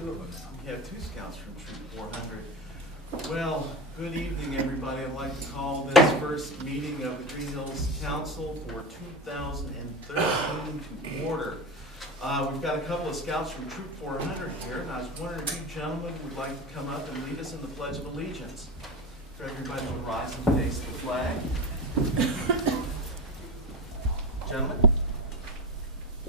two of them now. We have 2 scouts from Troop 400. Well, good evening, everybody. I'd like to call this first meeting of the Greenhills Council for 2013 to order. We've got a couple of scouts from Troop 400 here, and I was wondering if you gentlemen would like to come up and lead us in the Pledge of Allegiance. So everybody will rise and face the flag. Gentlemen.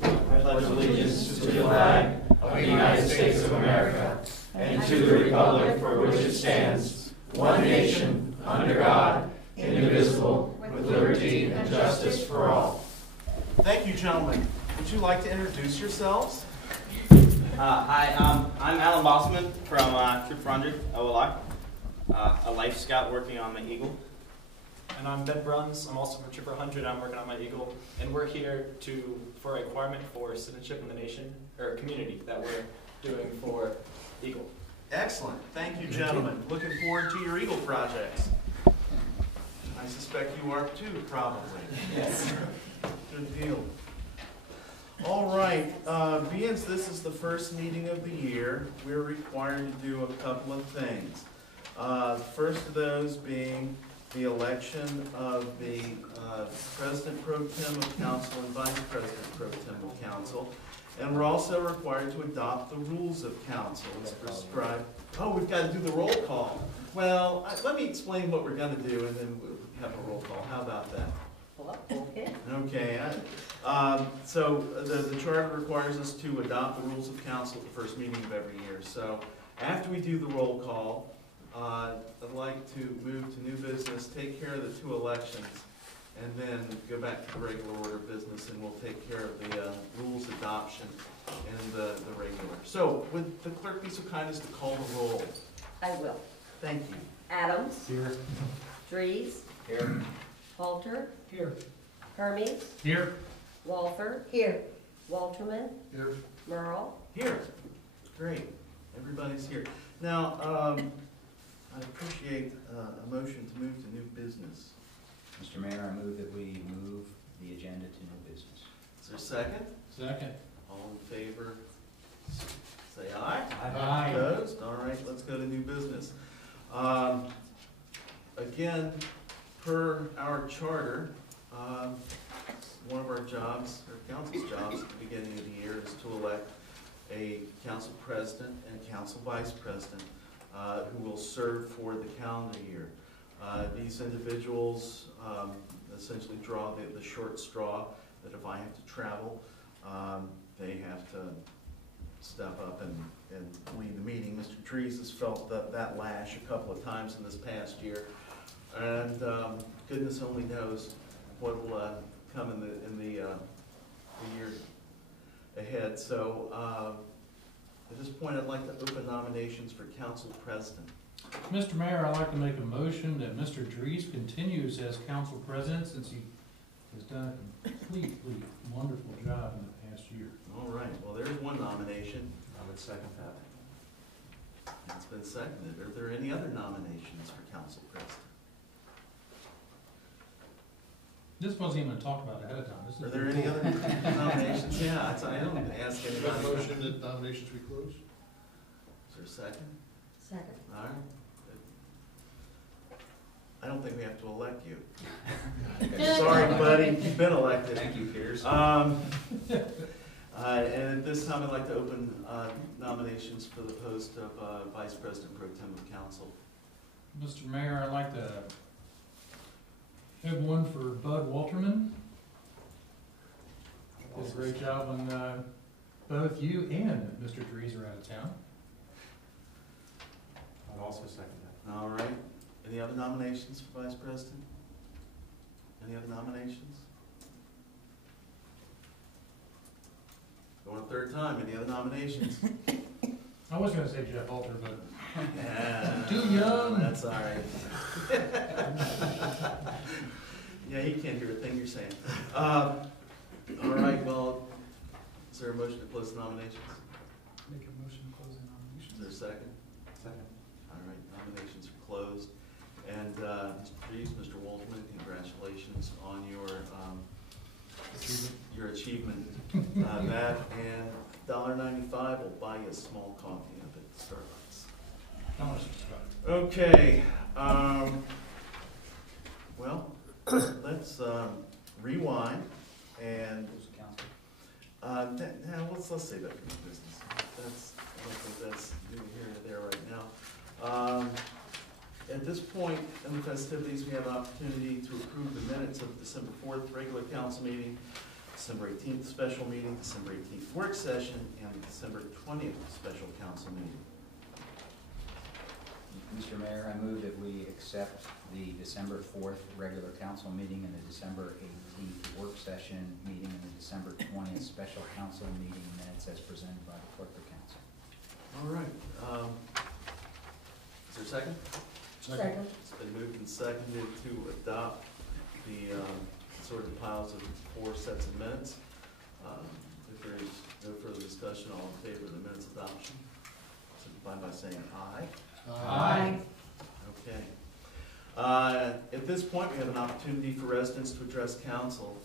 I pledge allegiance to the flag of the United States of America and to the republic for which it stands, one nation, under God, indivisible, with liberty and justice for all. Thank you, gentlemen. Would you like to introduce yourselves? Hi, I'm Alan Bossman from Troop 400, OLI, a life scout working on my Eagle. And I'm Ben Bruns. I'm also from Troop 400. I'm working on my Eagle, and we're here for a requirement for citizenship in the nation or community that we're doing for Eagle. Excellent. Thank you, gentlemen. Looking forward to your Eagle projects. I suspect you are too, probably. Yes. Good deal. All right. Being this is the first meeting of the year, we're required to do a couple of things. First of those being the election of the President Pro Tem of Council and Vice President Pro Tem of Council. And we're also required to adopt the rules of council as prescribed. Oh, we've got to do the roll call. Well, let me explain what we're going to do, and then we'll have a roll call. How about that? Okay. So the charter requires us to adopt the rules of council at the first meeting of every year. So after we do the roll call, I'd like to move to new business, take care of the 2 elections, and then go back to the regular order of business, and we'll take care of the rules adoption and the regular. So would the clerk be so kind as to call the roll? I will. Thank you. Adams. Here. Dries. Here. Halter. Here. Hermes. Here. Walther. Here. Walterman. Here. Merle. Here. Great. Everybody's here. Now, I'd appreciate a motion to move to new business. Mr. Mayor, I move that we move the agenda to new business. Is there a second? Second. All in favor, say aye. Aye. Opposed? All right, let's go to new business. Again, per our charter, one of our jobs, or council's jobs at the beginning of the year is to elect a council president and council vice president who will serve for the calendar year. These individuals essentially draw the short straw that if I have to travel, they have to step up and lead the meeting. Mr. Dries has felt that lash a couple of times in this past year, and goodness only knows what will come in the year ahead. So at this point, I'd like to open nominations for council president. Mr. Mayor, I'd like to make a motion that Mr. Dries continues as council president since he has done a completely wonderful job in the past year. All right, well, there's one nomination. I would second that. It's been seconded. Are there any other nominations for council president? This wasn't even talked about ahead of time. This is Are there any other nominations? Yeah, I don't ask anybody. Motion that nominations be closed? Is there a second? Second. All right. I don't think we have to elect you. Sorry, buddy, you've been elected. Thank you, Piers. And at this time, I'd like to open nominations for the post of Vice President Pro Tem of Council. Mr. Mayor, I'd like to have one for Bud Walterman. Did a great job when both you and Mr. Dries are out of town. I'd also second that. All right. Any other nominations for Vice President? Any other nominations? Going a third time. Any other nominations? I was going to say Jeff Halter, but Yeah, too young. That's all right. Yeah, he can't hear a thing you're saying. All right, well, is there a motion to close the nominations? Make a motion to close the nominations. Is there a second? Second. All right, nominations are closed. And Mr. Dries, Mr. Waltman, congratulations on your achievement. That and $1.95 will buy buy you a small coffee up at Starbucks. Don't listen to Scott. Okay, well, let's rewind and now let's save that for new business. I don't think that's here or there right now. At this point in the festivities, we have an opportunity to approve the minutes of December 4th regular council meeting, December 18th special meeting, December 18th work session, and the December 20th special council meeting. Mr. Mayor, I move that we accept the December 4th regular council meeting and the December 18th work session meeting and the December 20th special council meeting minutes as presented by the clerk of council. All right. Is there a second? Second. It's been moved and seconded to adopt the sorted piles of 4 sets of minutes. If there is no further discussion, all in favor of the minutes adoption, signify by saying aye. Aye. Okay. At this point, we have an opportunity for residents to address council.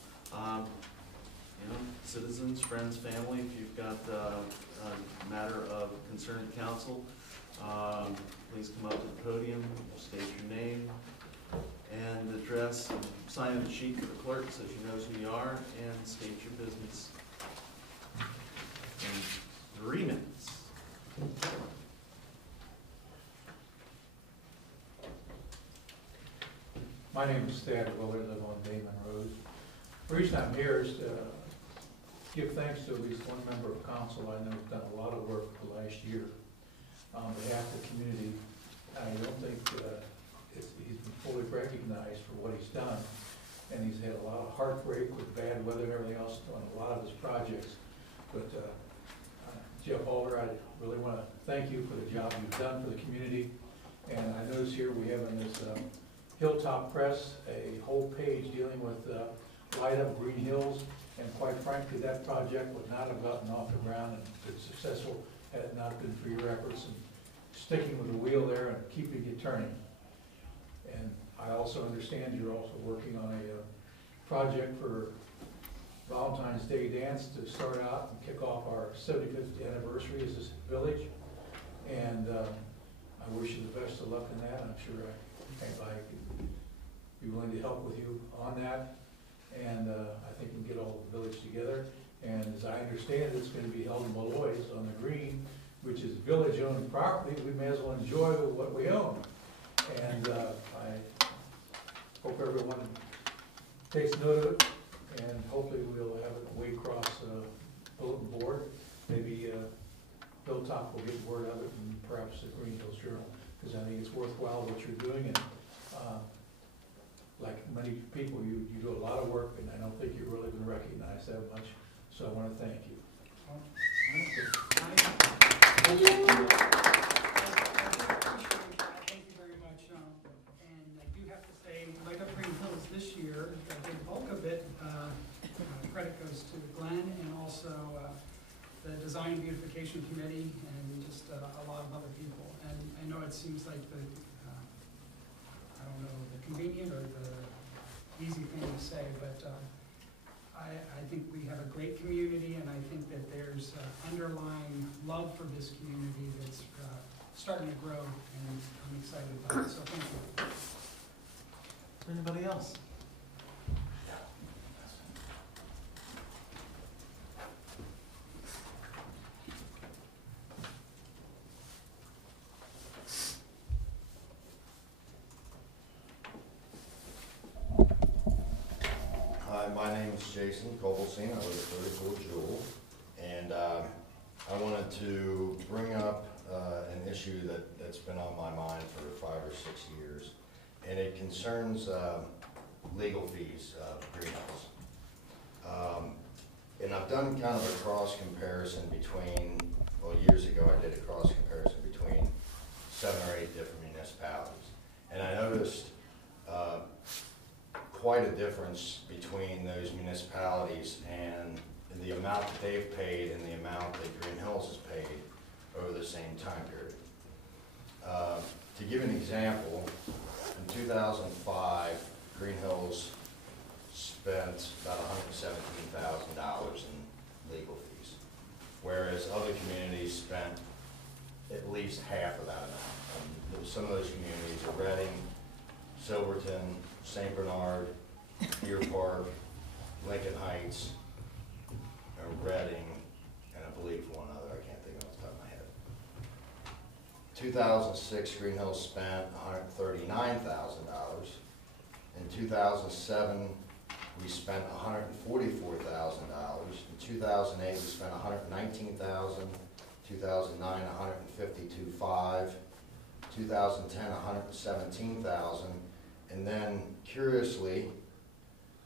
Citizens, friends, family, if you've got a matter of concern to council, please come up to the podium, state your name and address, sign in the sheet for the clerk so she knows who you are, and state your business. In 3 minutes. My name is Thad Willard, I live on Damon Road. The reason I'm here is to give thanks to at least one member of council I know has done a lot of work the last year on behalf of the community. I don't think he's been fully recognized for what he's done, and he's had a lot of heartbreak with bad weather and everything else on a lot of his projects. But Jeff Alder, I really want to thank you for the job you've done for the community. And I notice here we have in this Hilltop Press a whole page dealing with Light Up Greenhills, and quite frankly, that project would not have gotten off the ground and been successful had it not been for your efforts and sticking with the wheel there and keeping it turning. And I also understand you're also working on a project for Valentine's Day dance to start out and kick off our 75th anniversary as a village. And I wish you the best of luck in that. I'm sure I could be willing to help with you on that. And I think we can get all the village together. And as I understand, it's going to be held in Malloy's on the green, which is village-owned property. We may as well enjoy what we own. And I hope everyone takes note of it, and hopefully we'll have it way across bulletin board. Maybe Hilltop will get word of it, and perhaps the Greenhills Journal, because I think it's worthwhile what you're doing. And like many people, you do a lot of work, and I don't think you've really been recognized that much. So I want to thank you. Thank you very much. And I do have to say, Light Up Greenhills this year, a big bulk of it, credit goes to Glenn and also the Design Beautification Committee and just a lot of other people. And I know it seems like the, I don't know, the convenient or the easy thing to say, but I think we have a great community, and I think that there's underlying love for this community that's starting to grow, and I'm excited about it, so thank you. Anybody else? Hi, my name is Jason Kobelstein. I live at 34 Jewel, and I wanted to bring up an issue that's been on my mind for 5 or 6 years, and it concerns legal fees of Greenhills. And I've done kind of a cross comparison between, well, years ago I did a cross comparison between 7 or 8 different municipalities, and I noticed quite a difference between those municipalities and the amount that they've paid and the amount that Greenhills has paid over the same time period. To give an example, in 2005, Greenhills spent about $117,000 in legal fees whereas other communities spent at least half of that amount. Some of those communities are Reading, Silverton, St. Bernard, Deer Park, Lincoln Heights, Reading, and I believe one other, I can't think off the top of my head. 2006, Greenhills spent $139,000. In 2007, we spent $144,000. In 2008, we spent $119,000. 2009, $152,500. 2010, $117,000. And then, curiously,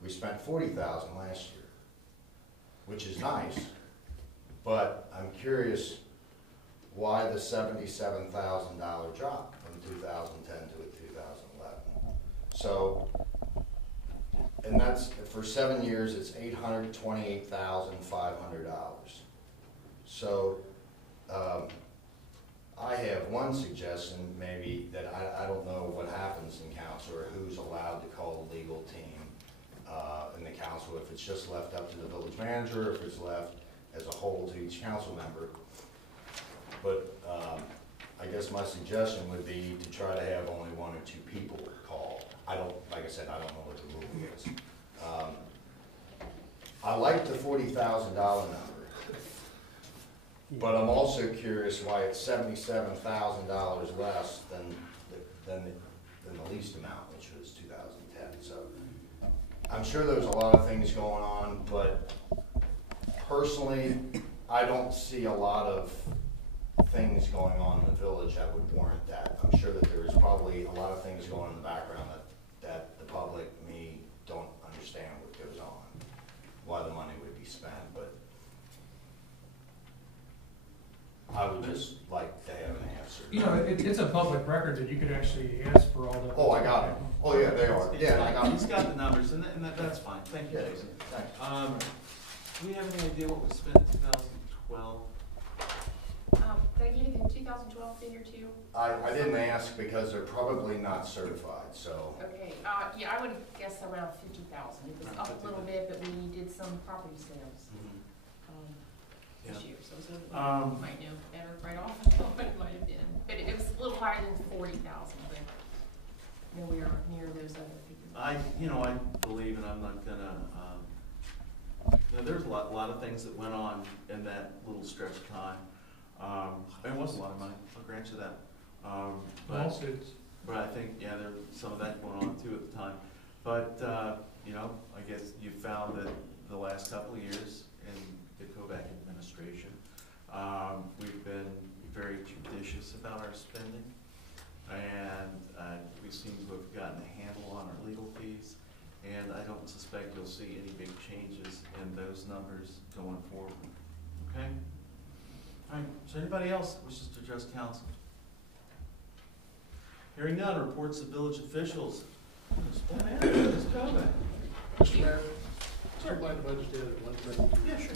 we spent $40,000 last year, which is nice, but I'm curious why the $77,000 drop from 2010 to 2011. So, and that's, for 7 years, it's $828,500. So, I have one suggestion, maybe, that I don't know what happens in council or who's allowed to call the legal team in the council, if it's just left up to the village manager, if it's left as a whole to each council member. But I guess my suggestion would be to try to have only one or two people call. I don't, like I said, I don't know what the rule is. I like the $40,000 number. But I'm also curious why it's $77,000 less than the least amount, which was 2010. So I'm sure there's a lot of things going on, but personally, I don't see a lot of things going on in the village that would warrant that. I'm sure that there is probably a lot of things going on in the background that the public, me, don't understand what goes on, why the money would be spent, but I would just like to have an answer. You know, it's a public record that you could actually ask for all the. Oh, I got it. Oh, yeah, they are. Yeah, I got it. He's got the numbers, and that's fine. Thank you, Yeah, Jason. thanks. Do we have any idea what was spent in 2012? Did I give you the 2012 figure too? I didn't ask because they're probably not certified, so. Okay, yeah, I would guess around 50,000. It was up a little bit, but we did some property sales this year, so it was a little, you might know better right off what it might have been. But it was a little higher than 40,000, but we are near those other figures. I believe, and I'm not gonna, there's a lot of things that went on in that little stretch of time. It was a lot of money, I'll grant you that. But I think, yeah, there was some of that going on too at the time. But, I guess you found that the last couple of years in the Kovac administration, we've been very judicious about our spending. And we seem to have gotten a handle on our legal fees. And I don't suspect you'll see any big changes in those numbers going forward. Okay? All right, is there anybody else that wishes to address council? Hearing none, reports of village officials. Ms. Kovac. Chair, I just added one thing. Yeah, sure.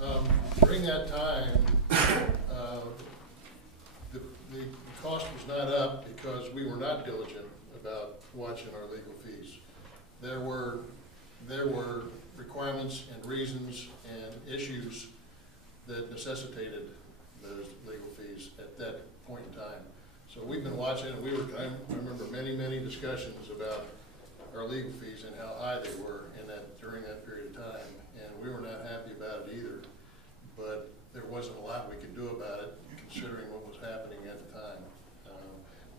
Comments. During that time, the cost was not up because we were not diligent about watching our legal fees. There were requirements and reasons and issues that necessitated those legal fees at that point in time. So we've been watching, and I remember many discussions about our legal fees and how high they were during that period of time, and we were not happy about it either. But there wasn't a lot we could do about it, considering what was happening at the time.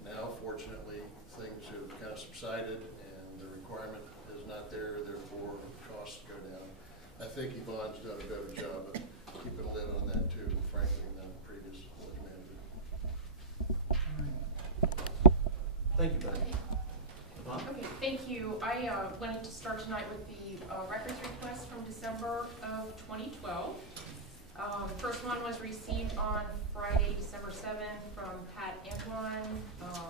Now, fortunately, things have kind of subsided, and the requirement is not there, therefore costs go down. I think Yvonne's done a better job of keeping a lid on that too, frankly, than the previous village manager. Thank you, Betty. Yvonne? Okay, thank you. I wanted to start tonight with the records request from December of 2012. The first one was received on Friday, December 7th from Pat Antoine.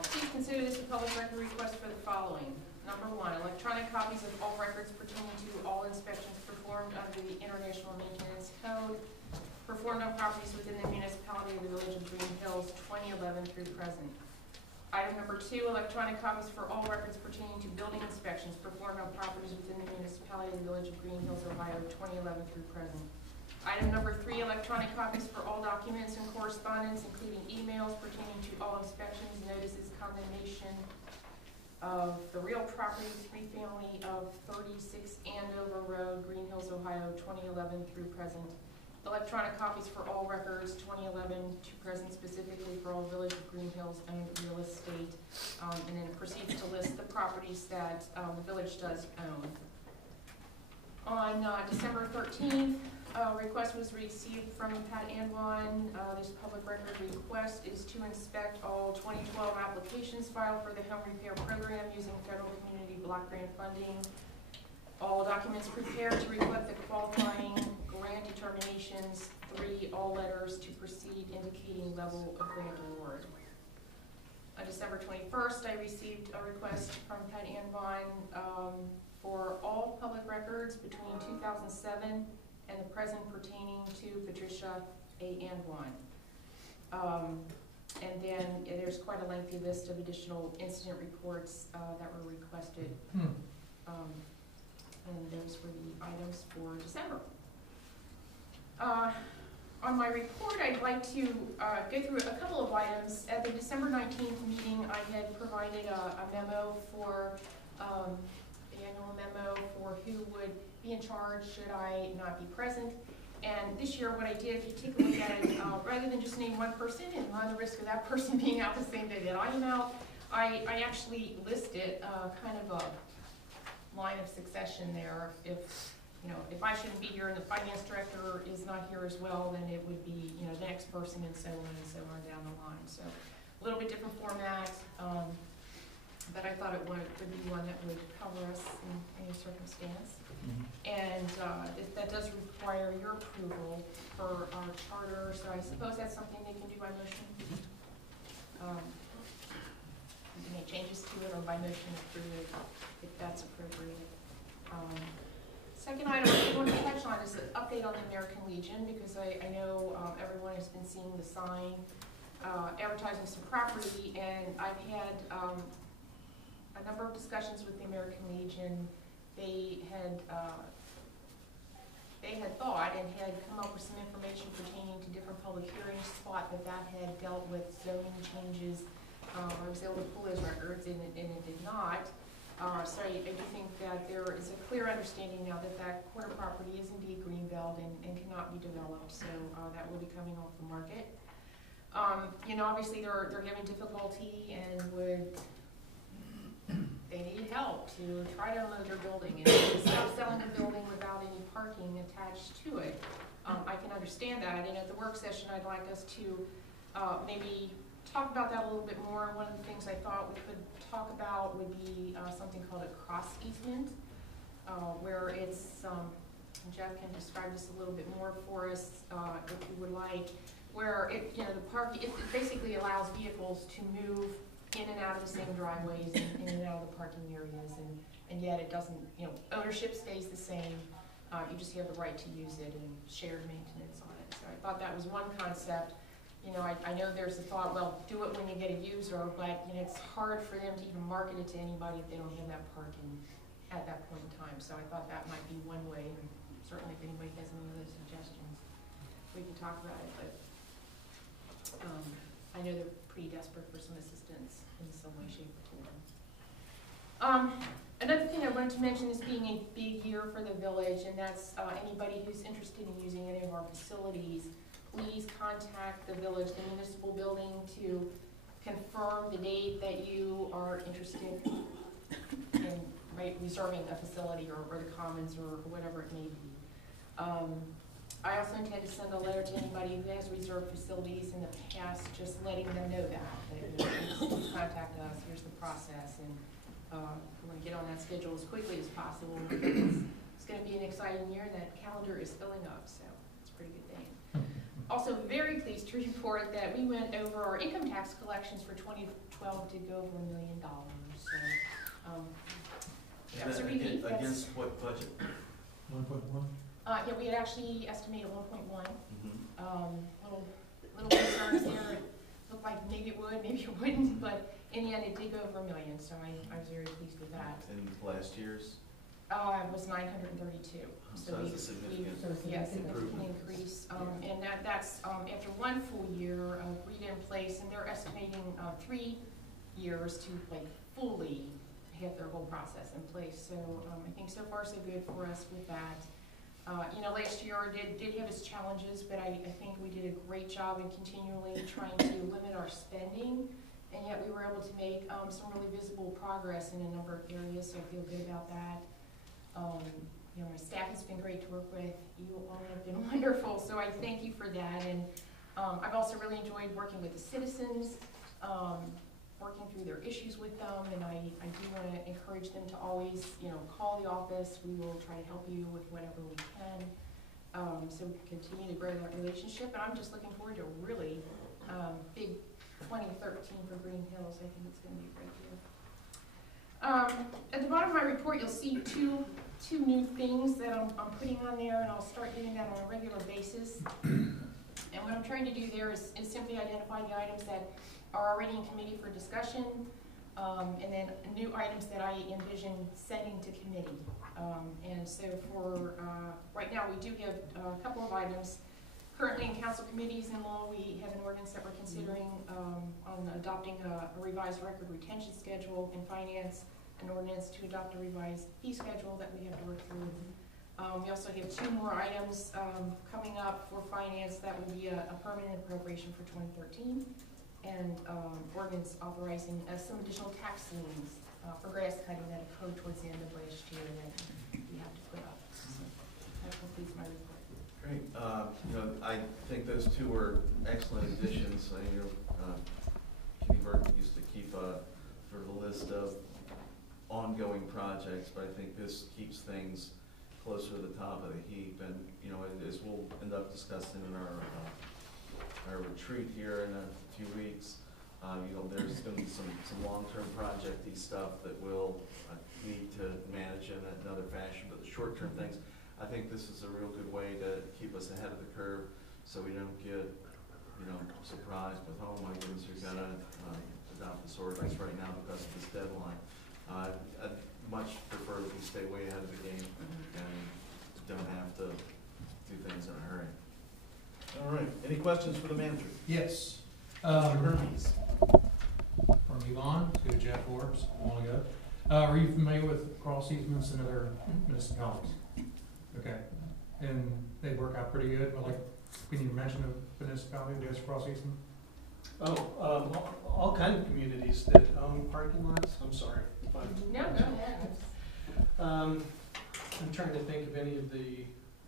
Please consider this a public record request for the following. Number 1, electronic copies of all records pertaining to all inspections performed under the International Maintenance Code performed on properties within the municipality of the Village of Greenhills 2011 through present. Item number 2, electronic copies for all records pertaining to building inspections performed on properties within the municipality of the Village of Greenhills, Ohio 2011 through present. Item number 3, electronic copies for all documents and correspondence, including emails pertaining to all inspections, notices, condemnation of the real property, 3-family of 36 Andover Road, Greenhills, Ohio, 2011 through present. Electronic copies for all records, 2011 to present, specifically for all Village of Greenhills owned real estate, and then it proceeds to list the properties that the village does own. On December 13th, a request was received from Pat Anwine. This public record request is to inspect all 2012 applications filed for the home repair program using federal community block grant funding. All documents prepared to reflect the qualifying grant determinations. 3, all letters to proceed indicating level of grant award. On December 21st, I received a request from Pat Anwine for all public records between 2007 and the present pertaining to Patricia A. Anwine. And then there's quite a lengthy list of additional incident reports that were requested. And those were the items for December. On my report, I'd like to go through a couple of items. At the December 19th meeting, I had provided a memo for, the annual memo for who would be in charge should I not be present. And this year what I did, if you take a look at it, rather than just name one person and run the risk of that person being out the same day that I am out, I actually listed kind of a line of succession there. If I shouldn't be here and the finance director is not here as well, then it would be, the next person and so on down the line. So a little bit different format, but I thought it would be one that would cover us in any circumstance. And that does require your approval for our charter, so I suppose that's something they can do by motion. You can make changes to it or by motion approve it if that's appropriate. Second item I want to touch on is an update on the American Legion, because I know everyone has been seeing the sign advertising some property, and I've had a number of discussions with the American Legion. They had thought and had come up with some information pertaining to different public hearings, thought that had dealt with zoning changes. I was able to pull those records, and it did not. So I do think that there is a clear understanding now that corner property is indeed greenbelt and cannot be developed, so that will be coming off the market. Obviously they're having difficulty and they need help to try to unload their building and stop selling a building without any parking attached to it. I can understand that, and at the work session I'd like us to maybe talk about that a little bit more. One of the things I thought we could talk about would be something called a cross easement, where it's, Jeff can describe this a little bit more for us if you would like, where it basically allows vehicles to move in and out of the same driveways and in and out of the parking areas, and yet it doesn't, ownership stays the same. You just have the right to use it and shared maintenance on it. So I thought that was one concept. I know there's a thought, well, do it when you get a user, but it's hard for them to even market it to anybody if they don't have that parking at that point in time. So I thought that might be one way, and certainly if anybody has any other suggestions, we can talk about it. But I know they're pretty desperate for some assistance in some way, shape, or form. Another thing I wanted to mention is being a big year for the village, and that's anybody who's interested in using any of our facilities, please contact the village, the municipal building, to confirm the date that you are interested in reserving a facility or the commons or whatever it may be. I also intend to send a letter to anybody who has reserved facilities in the past, just letting them know that please contact us, here's the process, and we want to get on that schedule as quickly as possible. It's going to be an exciting year, and that calendar is filling up, so it's a pretty good thing. Also very pleased to report that we went over our income tax collections for 2012 to go over $1 million. So that's a repeat. Against what budget? 1.1? Yeah, we had actually estimated 1.1. Little concerns there. It looked like maybe it would, maybe it wouldn't, but in the end it did go over $1 million. So I was very pleased with that. And last year's? Was 932. So that's a significant Yeah, significant increase. And that's after 1 full year of RETA in place, and they're estimating 3 years to like fully have their whole process in place. So I think so far so good for us with that. You know, last year did have its challenges, but I think we did a great job in continually trying to limit our spending, and yet we were able to make some really visible progress in a number of areas, so I feel good about that. You know, my staff has been great to work with. You all have been wonderful, so I thank you for that. And I've also really enjoyed working with the citizens, working through their issues with them, and I do want to encourage them to always, you know, call the office. We will try to help you with whatever we can. So we continue to grow that relationship, and I'm just looking forward to a really big 2013 for Greenhills. I think it's going to be a great year. At the bottom of my report, you'll see two new things that I'm putting on there, and I'll start doing that on a regular basis. And what I'm trying to do there is simply identify the items that are already in committee for discussion, and then new items that I envision sending to committee. And so for right now, we do have a couple of items. Currently in council committees and law, we have an ordinance that we're considering on adopting a revised record retention schedule. In finance, an ordinance to adopt a revised fee schedule that we have to work through. We also have 2 more items coming up for finance. That would be a permanent appropriation for 2013, and ordinance authorizing some additional tax liens for grass cutting that occurred towards the end of last year that we have to put up. So that completes my report. Great. You know, I think those 2 were excellent additions. I know Kenny Burke used to keep sort of a list of ongoing projects, but I think this keeps things closer to the top of the heap. And you know, as we'll end up discussing in our retreat here in a few weeks, you know, there's going to be some long-term project-y stuff that we'll need to manage in another fashion. But the short-term things, I think this is a real good way to keep us ahead of the curve, so we don't get, you know, surprised with, oh my goodness, we've got to adopt this ordinance right now because of this deadline. I'd much prefer that we stay way ahead of the game and don't have to do things in a hurry. All right. Any questions for the manager? Yes. Mr. Hermes. From Yvonne to Jeff Forbes, a while ago. Are you familiar with cross easements in other municipalities? Okay. And they work out pretty good, but like, can you mention a municipality that does cross easement? All kinds of communities that own parking lots. I'm sorry. No, go ahead. I'm trying to think of any of the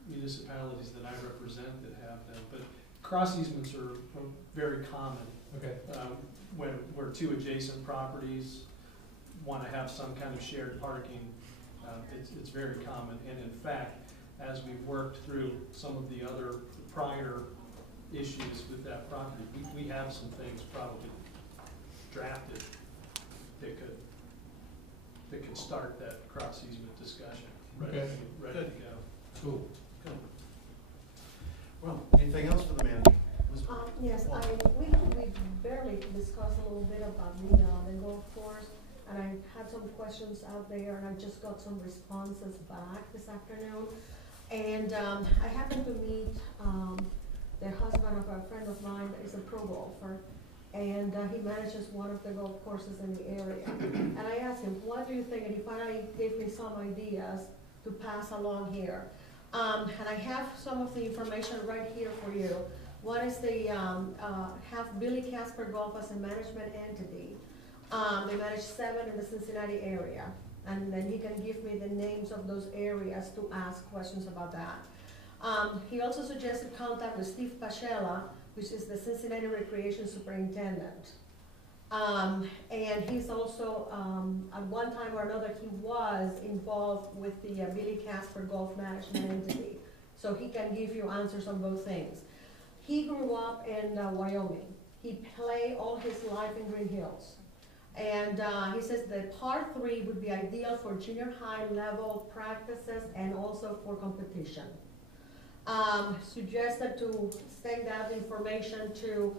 municipalities that I represent that have them, but cross easements are very common. Okay. Where 2 adjacent properties want to have some kind of shared parking, it's very common. And in fact, as we've worked through some of the other prior issues with that property, we have some things probably drafted that could start that cross easement discussion. Ready to go. Cool. Good. Well, anything else for the manager? Yes, we barely discussed a little bit about the golf course, and I had some questions out there, and I just got some responses back this afternoon. And I happened to meet the husband of a friend of mine that is a pro golfer, and he manages one of the golf courses in the area. And I asked him, what do you think? And he finally gave me some ideas to pass along here. And I have some of the information right here for you. One is the have Billy Casper Golf as a management entity. They manage 7 in the Cincinnati area. And then he can give me the names of those areas to ask questions about that. He also suggested contact with Steve Paschella, which is the Cincinnati Recreation Superintendent. And he's also, at one time or another, he was involved with the Billy Casper Golf Management entity. So he can give you answers on both things. He grew up in Wyoming. He played all his life in Greenhills. And he says that par 3 would be ideal for junior high level practices and also for competition. Suggested to send that information to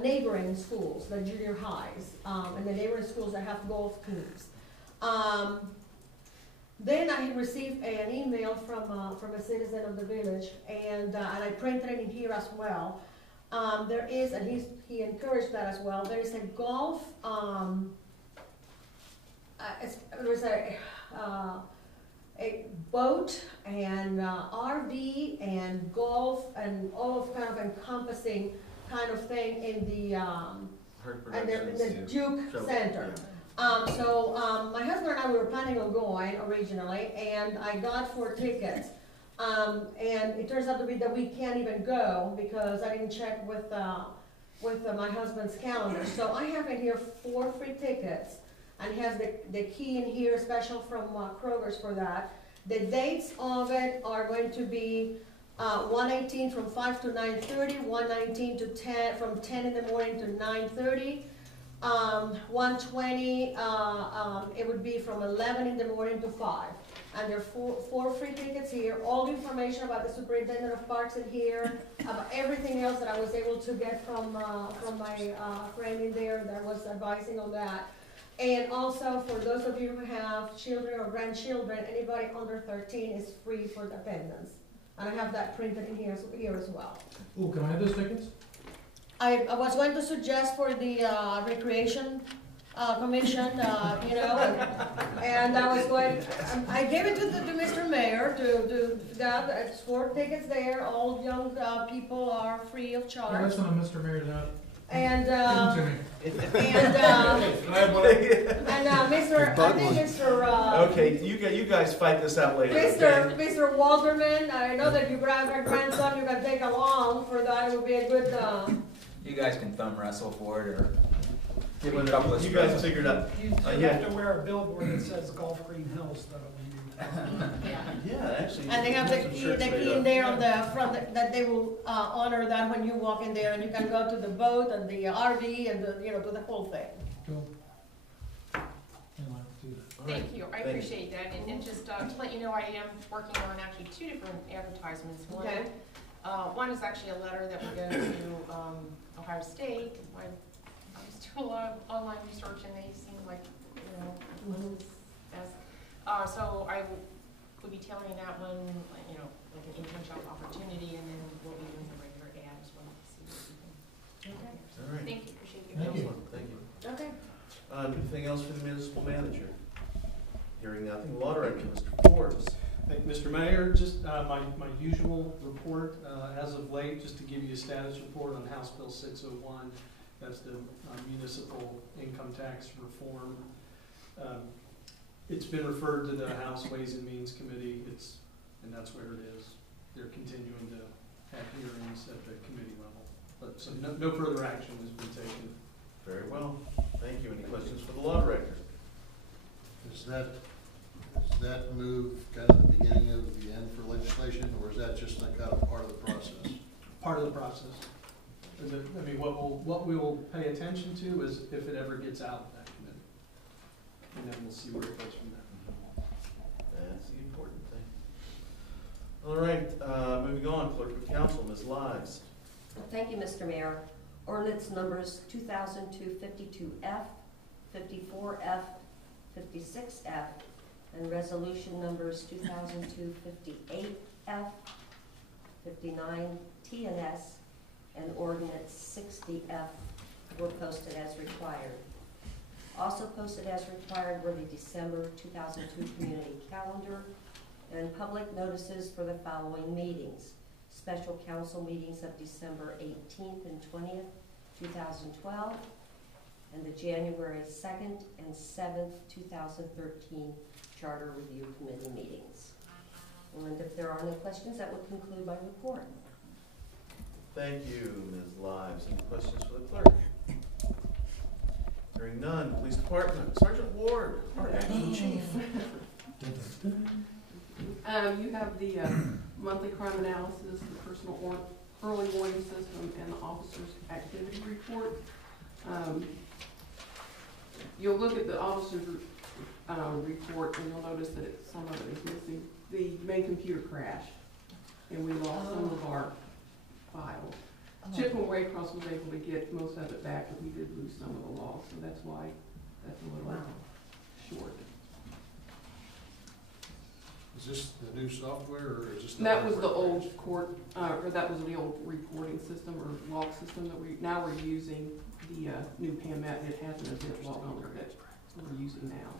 neighboring schools, the junior highs, and the neighboring schools that have golf teams. Then I received an email from a citizen of the village, and I printed it in here as well. There is, and he encouraged that as well, there is a golf, there's a boat and RV and golf and all of kind of encompassing kind of thing in the, and the Duke Center. My husband and I, we were planning on going originally, and I got 4 tickets. And it turns out to be that we can't even go because I didn't check with my husband's calendar. So I have in here 4 free tickets, and he has the key in here, special from Kroger's for that. The dates of it are going to be 118 from 5 to 9:30, 119 to 10 from 10 in the morning to 9:30. 120, it would be from 11 in the morning to 5. And there are 4 free tickets here. All the information about the superintendent of parks in here, about everything else that I was able to get from my friend in there that was advising on that. And also for those of you who have children or grandchildren, anybody under 13 is free for the attendance. And I have that printed in here as well. Oh, can I have those tickets? I was going to suggest for the recreation commission, and I was going, I gave it to Mr. Mayor to that. It's 4 tickets there. All young people are free of Yeah, charge. that's when Mr. Mayor that. And Mr. Okay, you guys fight this out later. Mr. Walterman, I know that you grab our grandson, you can take along for that. It would be a good. You guys can thumb wrestle for it or give it a You couple of guys strokes. figured out. You have to wear a billboard that says Golf Greenhills, though. Yeah, actually. And they have the some key, shirts made in up. there on the front, that they will honor that when you walk in there, and you can go to the boat and the RV and to the whole thing. Cool. All right. Thank you, I appreciate that, and just to let you know, I am working on actually 2 different advertisements. Okay. One is actually a letter that would go to Ohio State. I was doing a lot of online research, and they seem like, this is best. So I would be tailoring that one, like an internship opportunity, and then we'll be doing a regular ad as well. Okay. All right. Thank you, appreciate you. Thank you. Excellent, thank you. Okay. Anything else for the municipal manager? Hearing nothing, law director, Mr. Forbes. Thank you, Mr. Mayor. Just my usual report as of late, just to give you a status report on House Bill 601. That's the municipal income tax reform. It's been referred to the House Ways and Means Committee. And that's where it is. They're continuing to have hearings at the committee level. But so no further action has been taken. Very well, thank you. Any questions for the law director? Is that move kind of the beginning of the end for legislation, or is that just like kind of part of the process? Part of the process. What we will pay attention to is if it ever gets out of that committee. And then we'll see where it goes from there. That's the important thing. All right, moving on, clerk of council, Ms. Lives. Thank you, Mr. Mayor. Ordinance numbers 2002-52F, 54F, 56F, and resolution numbers 2002-58F, 59T&S, and ordinance 60F were posted as required. Also posted as required were the December 2002 community calendar and public notices for the following meetings. Special council meetings of December 18th and 20th, 2012, and the January 2nd and 7th, 2013 Charter Review Committee meetings. And if there are no questions, that would conclude my report. Thank you, Ms. Lives. Any questions for the clerk? Hearing none, police department, Sergeant Ward, our acting chief. You have the monthly crime analysis, the personal early warning system, and the officer's activity report. You'll look at the officer's report and you'll notice that some of it is missing. The main computer crashed and we lost some of our files. Chipman Waycross was able to get most of it back, but we did lose some of the logs, so that's why that's a little short. Is this the new software, or is this? That was the old court, or that was the old reporting system or log system that now we're using the new PAMET. It has an event log on there that we're using now.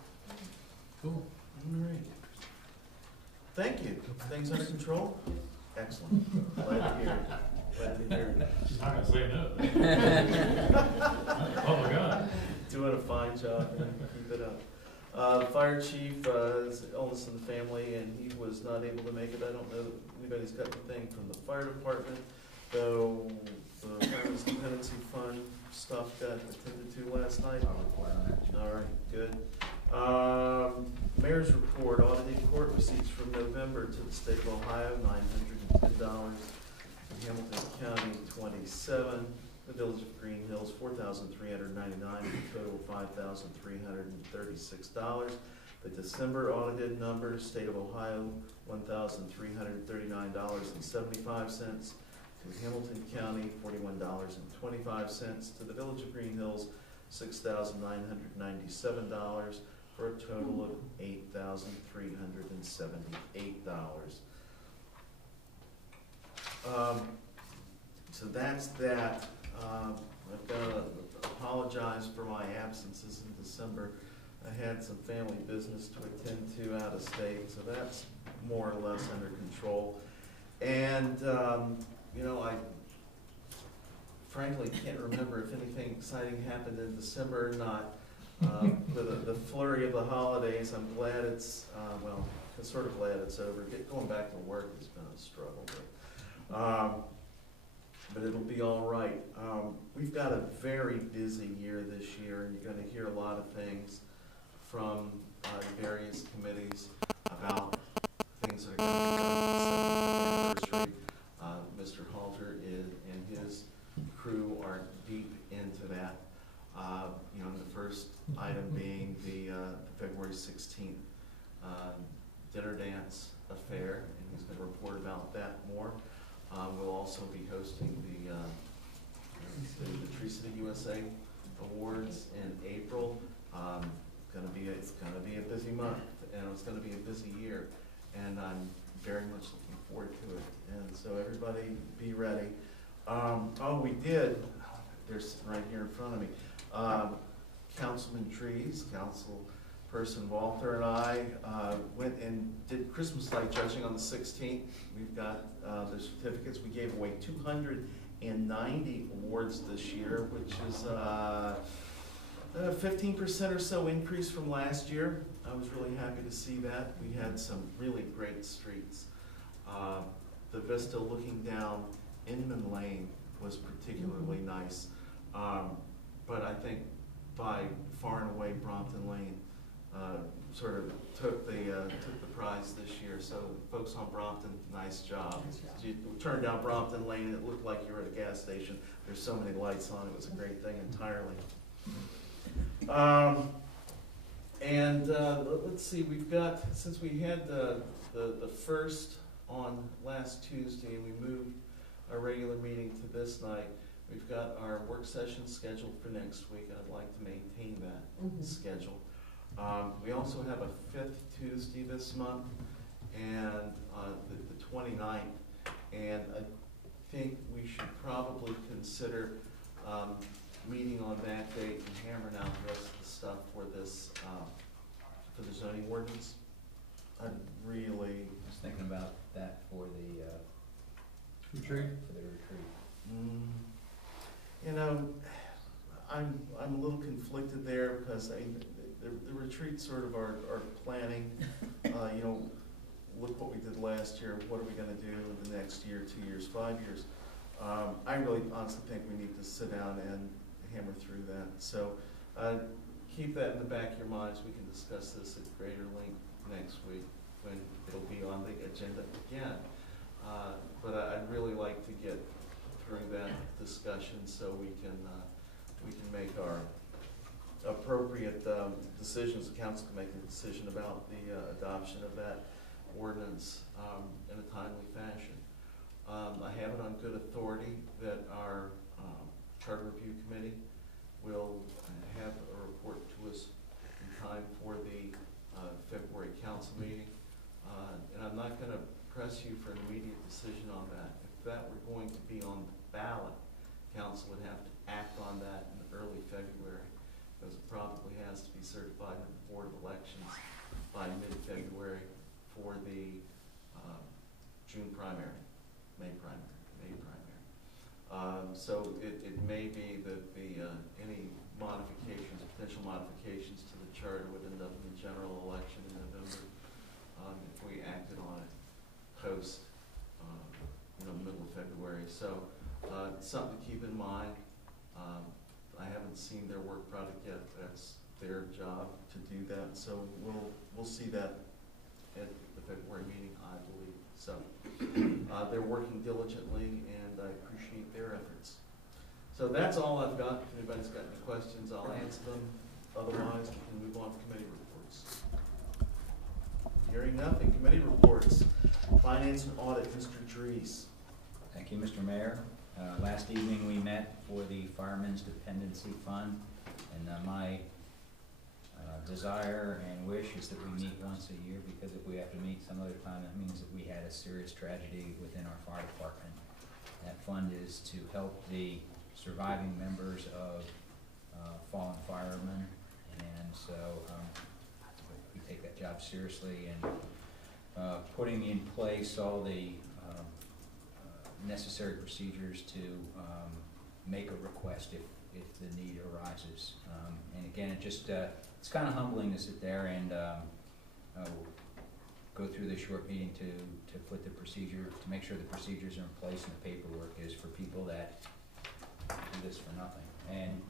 Cool. All right. Thank you. Things under control? Excellent. Glad to hear it. Glad to hear it. She's not gonna say no. Oh my God. Doing a fine job, and keep it up. The fire chief is the oldest in the family, and he was not able to make it. I don't know that anybody's got anything from the fire department, though the Fireman's Dependency Fund stuff got attended to last night. I'll report on that. All right, good. Mayor's report, audited court receipts from November to the state of Ohio, $910. Hamilton County, 27. The village of Greenhills, $4,399, a total of $5,336. The December audited numbers, state of Ohio, $1,339.75. To Hamilton County, $41.25. To the village of Greenhills, $6,997, for a total of $8,378. So that's that. I've got to apologize for my absences in December. I had some family business to attend to out of state, so that's more or less under control. And, you know, I frankly can't remember if anything exciting happened in December or not. With the flurry of the holidays, I'm glad it's, well, I'm sort of glad it's over. Going back to work has been a struggle, but it'll be all right. We've got a very busy year this year, and you're going to hear a lot of things from various committees about things that are going to be done on the 7th anniversary. Mr. Halter and his crew are deep into that. You know, the first item being the February 16th dinner dance affair, and he's going to report about that more. We'll also be hosting the Tree City USA Awards in April. It's going to be a busy month, and it's going to be a busy year, and I'm very much looking forward to it. And so everybody, be ready. Oh, we did. They're sitting right here in front of me. Councilman Trees, Councilperson Walter, and I went and did Christmas light judging on the 16th. We've got the certificates. We gave away 290 awards this year, which is a 15% or so increase from last year. I was really happy to see that. We had some really great streets. The vista looking down Inman Lane was particularly nice. But I think by far and away Brompton Lane sort of took the prize this year. So folks on Brompton, nice job. You turned down Brompton Lane and it looked like you were at a gas station. There's so many lights on, it was a great thing entirely. Let's see, we've got, since we had the first on last Tuesday and we moved our regular meeting to this night, we've got our work session scheduled for next week, and I'd like to maintain that schedule. We also have a 5th Tuesday this month, and the 29th, and I think we should probably consider meeting on that date and hammering out the rest of the stuff for this, for the zoning ordinance. I was thinking about that for the retreat. You know, I'm a little conflicted there because the retreat sort of are planning, you know, look what we did last year, what are we going to do in the next year, 2 years, 5 years. I really honestly think we need to sit down and hammer through that. So keep that in the back of your minds. We can discuss this at greater length next week when it'll be on the agenda again. But I'd really like to get through that discussion so we can make our appropriate decisions. The council can make a decision about the adoption of that ordinance in a timely fashion. I have it on good authority that our Charter Review Committee will have a report to us in time for the February council meeting. and I'm not gonna press you for an immediate decision on that. If that were going to be on the ballot, council would have to act on that in early February, because it probably has to be certified in the Board of Elections by mid-February for the June primary, May primary. So it may be that any modifications, potential modifications to the charter would end up in the general election in November if we acted on it post, middle of February. So something to keep in mind. I haven't seen their work product yet. That's their job to do that. So we'll see that at the February meeting, I believe. So they're working diligently, and I appreciate their efforts. So that's all I've got. If anybody's got any questions, I'll answer them. Otherwise, we can move on to committee reports. Hearing nothing, committee reports. Finance and Audit, Mr. Dries. Thank you, Mr. Mayor. Last evening we met for the Firemen's Dependency Fund, and my desire and wish is that we meet once a year, because if we have to meet some other time, that means that we had a serious tragedy within our fire department. That fund is to help the surviving members of fallen firemen, and so we take that job seriously, and putting in place all the necessary procedures to make a request if the need arises. And again, it's kind of humbling to sit there and go through this short meeting to put the procedure, to make sure the procedures are in place and the paperwork is for people that do this for nothing. And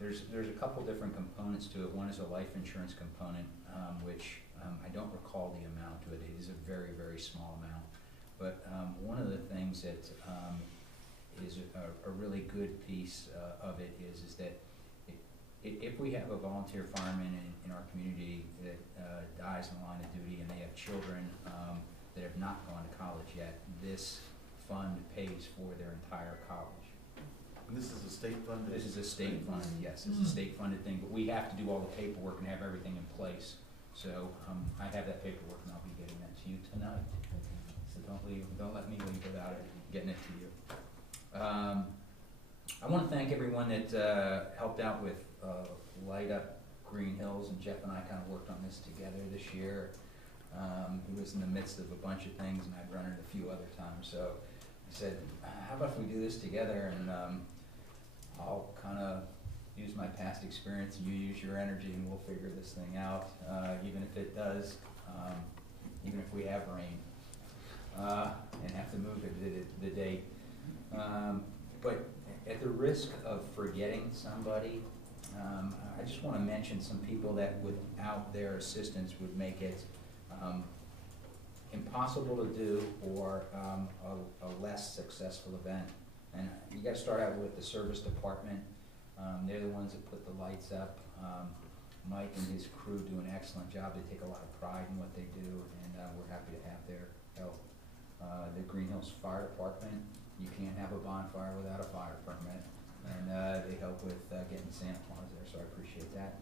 there's a couple different components to it. One is a life insurance component, which I don't recall the amount to it. It is a very, very small amount. But one of the things that is a really good piece of it is that if we have a volunteer fireman in our community that dies in the line of duty and they have children that have not gone to college yet, this fund pays for their entire college. And this is a state funded? This is a state funded, yes, it's a state funded thing, but we have to do all the paperwork and have everything in place. So I have that paperwork and I'll be getting that to you tonight. So don't let me leave without it, getting it to you. I want to thank everyone that helped out with Light Up Greenhills, and Jeff and I kind of worked on this together this year. He was in the midst of a bunch of things, and I'd run it a few other times. So I said, how about if we do this together, and I'll kind of use my past experience and you use your energy, and we'll figure this thing out, even if it does, even if we have rain and have to move the date. But at the risk of forgetting somebody, I just want to mention some people that without their assistance would make it impossible to do, or a less successful event. And you got to start out with the service department. They're the ones that put the lights up. Mike and his crew do an excellent job. They take a lot of pride in what they do, and we're happy to have their help. The Greenhills Fire Department, you can't have a bonfire without a fire permit, and they help with getting Santa Claus there, so I appreciate that.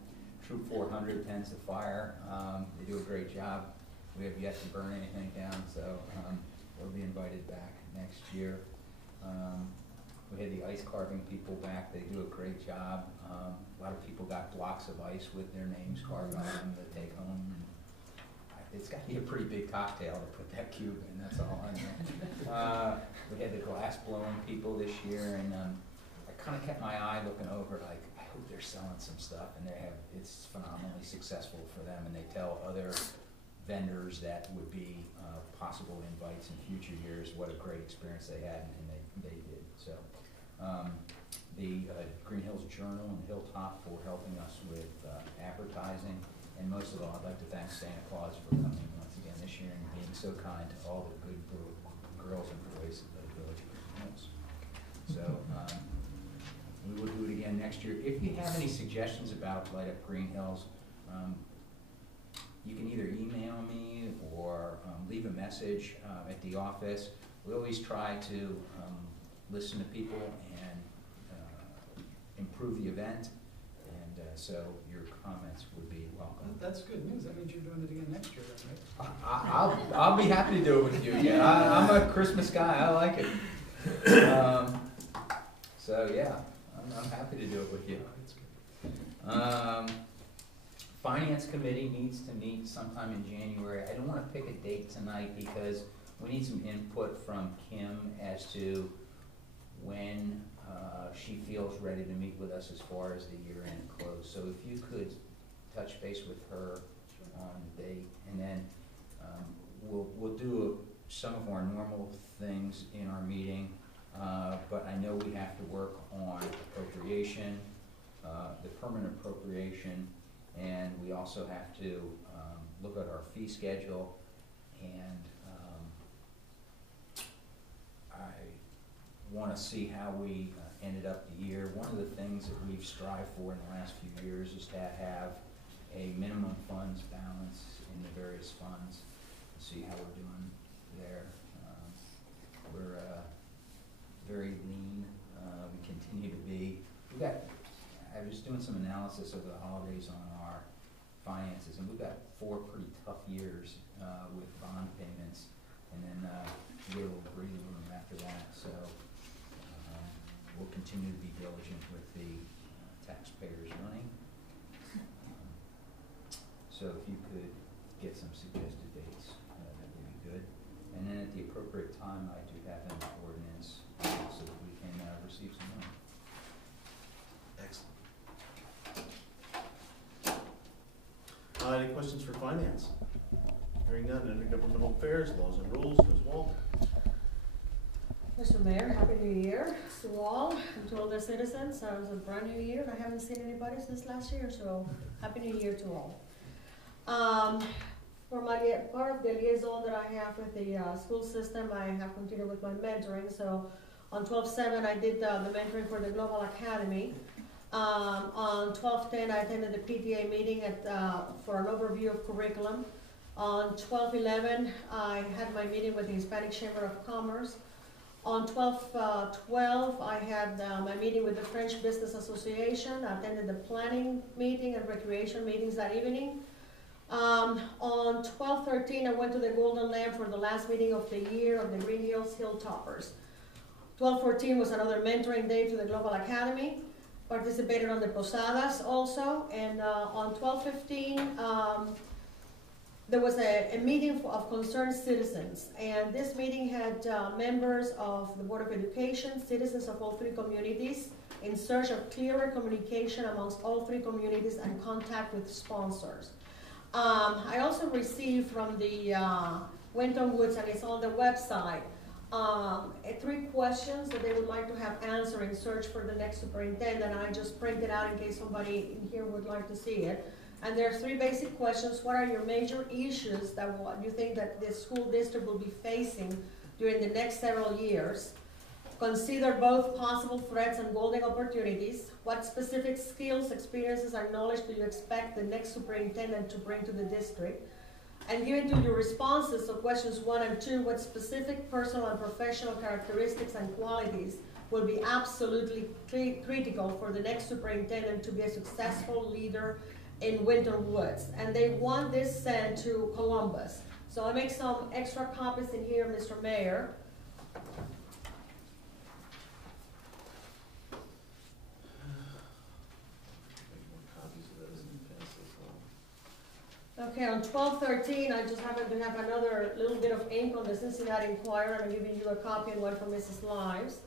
Troop 400 tends the fire. They do a great job. We have yet to burn anything down, so they'll be invited back next year. We had the ice carving people back. They do a great job. A lot of people got blocks of ice with their names carved on them to take home. It's got to be a pretty big cocktail to put that cube in, that's all I know. We had the glass blowing people this year, and I kind of kept my eye looking over, like, I hope they're selling some stuff, and it's phenomenally successful for them, and they tell other vendors that would be possible invites in future years what a great experience they had, and they did. So the Greenhills Journal and Hilltop for helping us with advertising. And most of all, I'd like to thank Santa Claus for coming once again this year and being so kind to all the good girls and boys of the village of Greenhills. So we will do it again next year. If you have any suggestions about Light Up Greenhills, you can either email me or leave a message at the office. We always try to listen to people and improve the event and so your comments would be welcome. That's good news. That means you're doing it again next year, right? I'll be happy to do it with you again. I'm a Christmas guy. I like it. So yeah, I'm happy to do it with you. Finance committee needs to meet sometime in January. I don't want to pick a date tonight because we need some input from Kim as to when she feels ready to meet with us as far as the year-end close. So if you could touch base with her on the date, and then we'll do some of our normal things in our meeting, but I know we have to work on appropriation, the permanent appropriation, and we also have to look at our fee schedule, and I want to see how we ended up the year. One of the things that we've strived for in the last few years is to have a minimum funds balance in the various funds, see how we're doing there. We're very lean. We continue to be. I was doing some analysis over the holidays on our finances, and we've got 4 pretty tough years with bond payments, and then we get a little breathing room after that. So we'll continue to be diligent with the taxpayers' money. So if you could get some suggested dates, that would be good. And then at the appropriate time, I do have an ordinance so that we can receive some money. Excellent. Any questions for finance? Hearing none, intergovernmental affairs, laws and rules, Ms. Walton. Mr. Mayor, Happy New Year to all and to all the citizens. It was a brand new year. I haven't seen anybody since last year, so Happy New Year to all. For my part of the liaison that I have with the school system, I have continued with my mentoring. So on 12/7, I did the mentoring for the Global Academy. On 12/10, I attended the PTA meeting for an overview of curriculum. On 12/11, I had my meeting with the Hispanic Chamber of Commerce. On 12/12, I had my meeting with the French Business Association. I attended the planning meeting and recreation meetings that evening. On 12/13, I went to the Golden Lamp for the last meeting of the year of the Greenhills Hilltoppers. 12/14 was another mentoring day to the Global Academy. Participated on the Posadas also. And on 12/15, there was a meeting of concerned citizens, and this meeting had members of the Board of Education, citizens of all 3 communities, in search of clearer communication amongst all 3 communities and contact with sponsors. I also received from the Winton Woods, and it's on the website, 3 questions that they would like to have answered in search for the next superintendent. I just printed out in case somebody in here would like to see it. And there are 3 basic questions. What are your major issues that you think that the school district will be facing during the next several years? Consider both possible threats and golden opportunities. What specific skills, experiences, and knowledge do you expect the next superintendent to bring to the district? And given to your responses to questions 1 and 2, what specific personal and professional characteristics and qualities will be absolutely critical for the next superintendent to be a successful leader in Winton Woods? And they want this sent to Columbus. So I make some extra copies in here, Mr. Mayor. Okay, on 12/13, I just happen to have another little bit of ink on the Cincinnati Enquirer, and I'm giving you a copy and one from Mrs. Lives.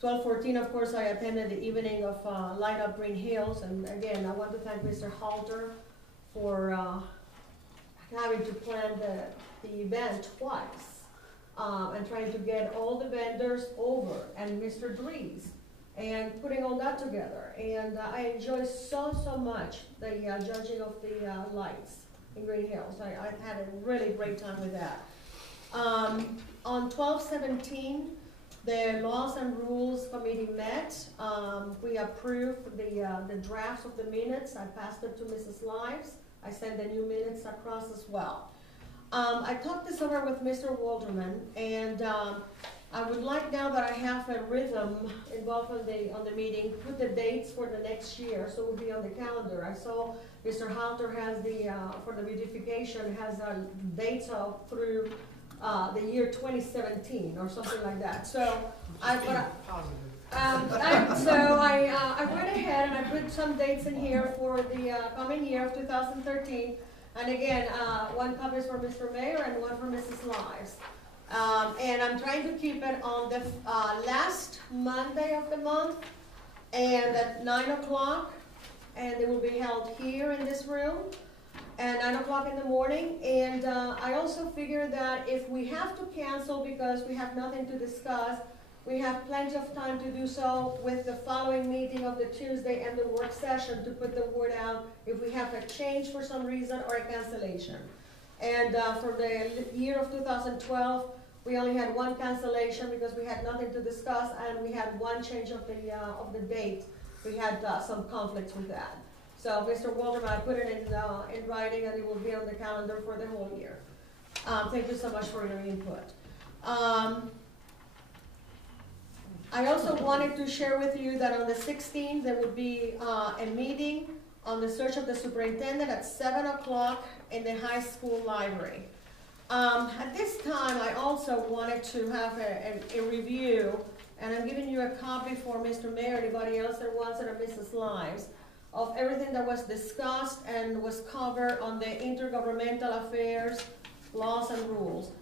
12/14, of course, I attended the evening of Light Up Greenhills, and again, I want to thank Mr. Halter for having to plan the event twice, and trying to get all the vendors over, and Mr. Dries, and putting all that together. And I enjoy so much the judging of the lights in Greenhills. I had a really great time with that. On 12/17, the Laws and Rules Committee met. We approved the drafts of the minutes. I passed it to Mrs. Lives. I sent the new minutes across as well. I talked this over with Mr. Walterman, and I would like, now that I have a rhythm involved on the meeting, put the dates for the next year, so it will be on the calendar. I saw Mr. Halter has for the beautification, has dates up through the year 2017 or something like that. So I went ahead and I put some dates in here for the coming year of 2013. And again, one copy is for Mr. Mayor and one for Mrs. Lives. And I'm trying to keep it on the last Monday of the month and at 9 o'clock. And it will be held here in this room at 9 o'clock in the morning. And I also figure that if we have to cancel because we have nothing to discuss, we have plenty of time to do so with the following meeting of the Tuesday and the work session to put the word out if we have a change for some reason or a cancellation. And for the year of 2012, we only had one cancellation because we had nothing to discuss, and we had one change of the date. We had some conflicts with that. So, Mr. Walterman, I put it in writing, and it will be on the calendar for the whole year. Thank you so much for your input. I also wanted to share with you that on the 16th, there will be a meeting on the search of the superintendent at 7 o'clock in the high school library. At this time, I also wanted to have a review, and I'm giving you a copy for Mr. Mayor, anybody else that wants it, or Mrs. Lives, of everything that was discussed and was covered on the intergovernmental affairs, laws, and rules.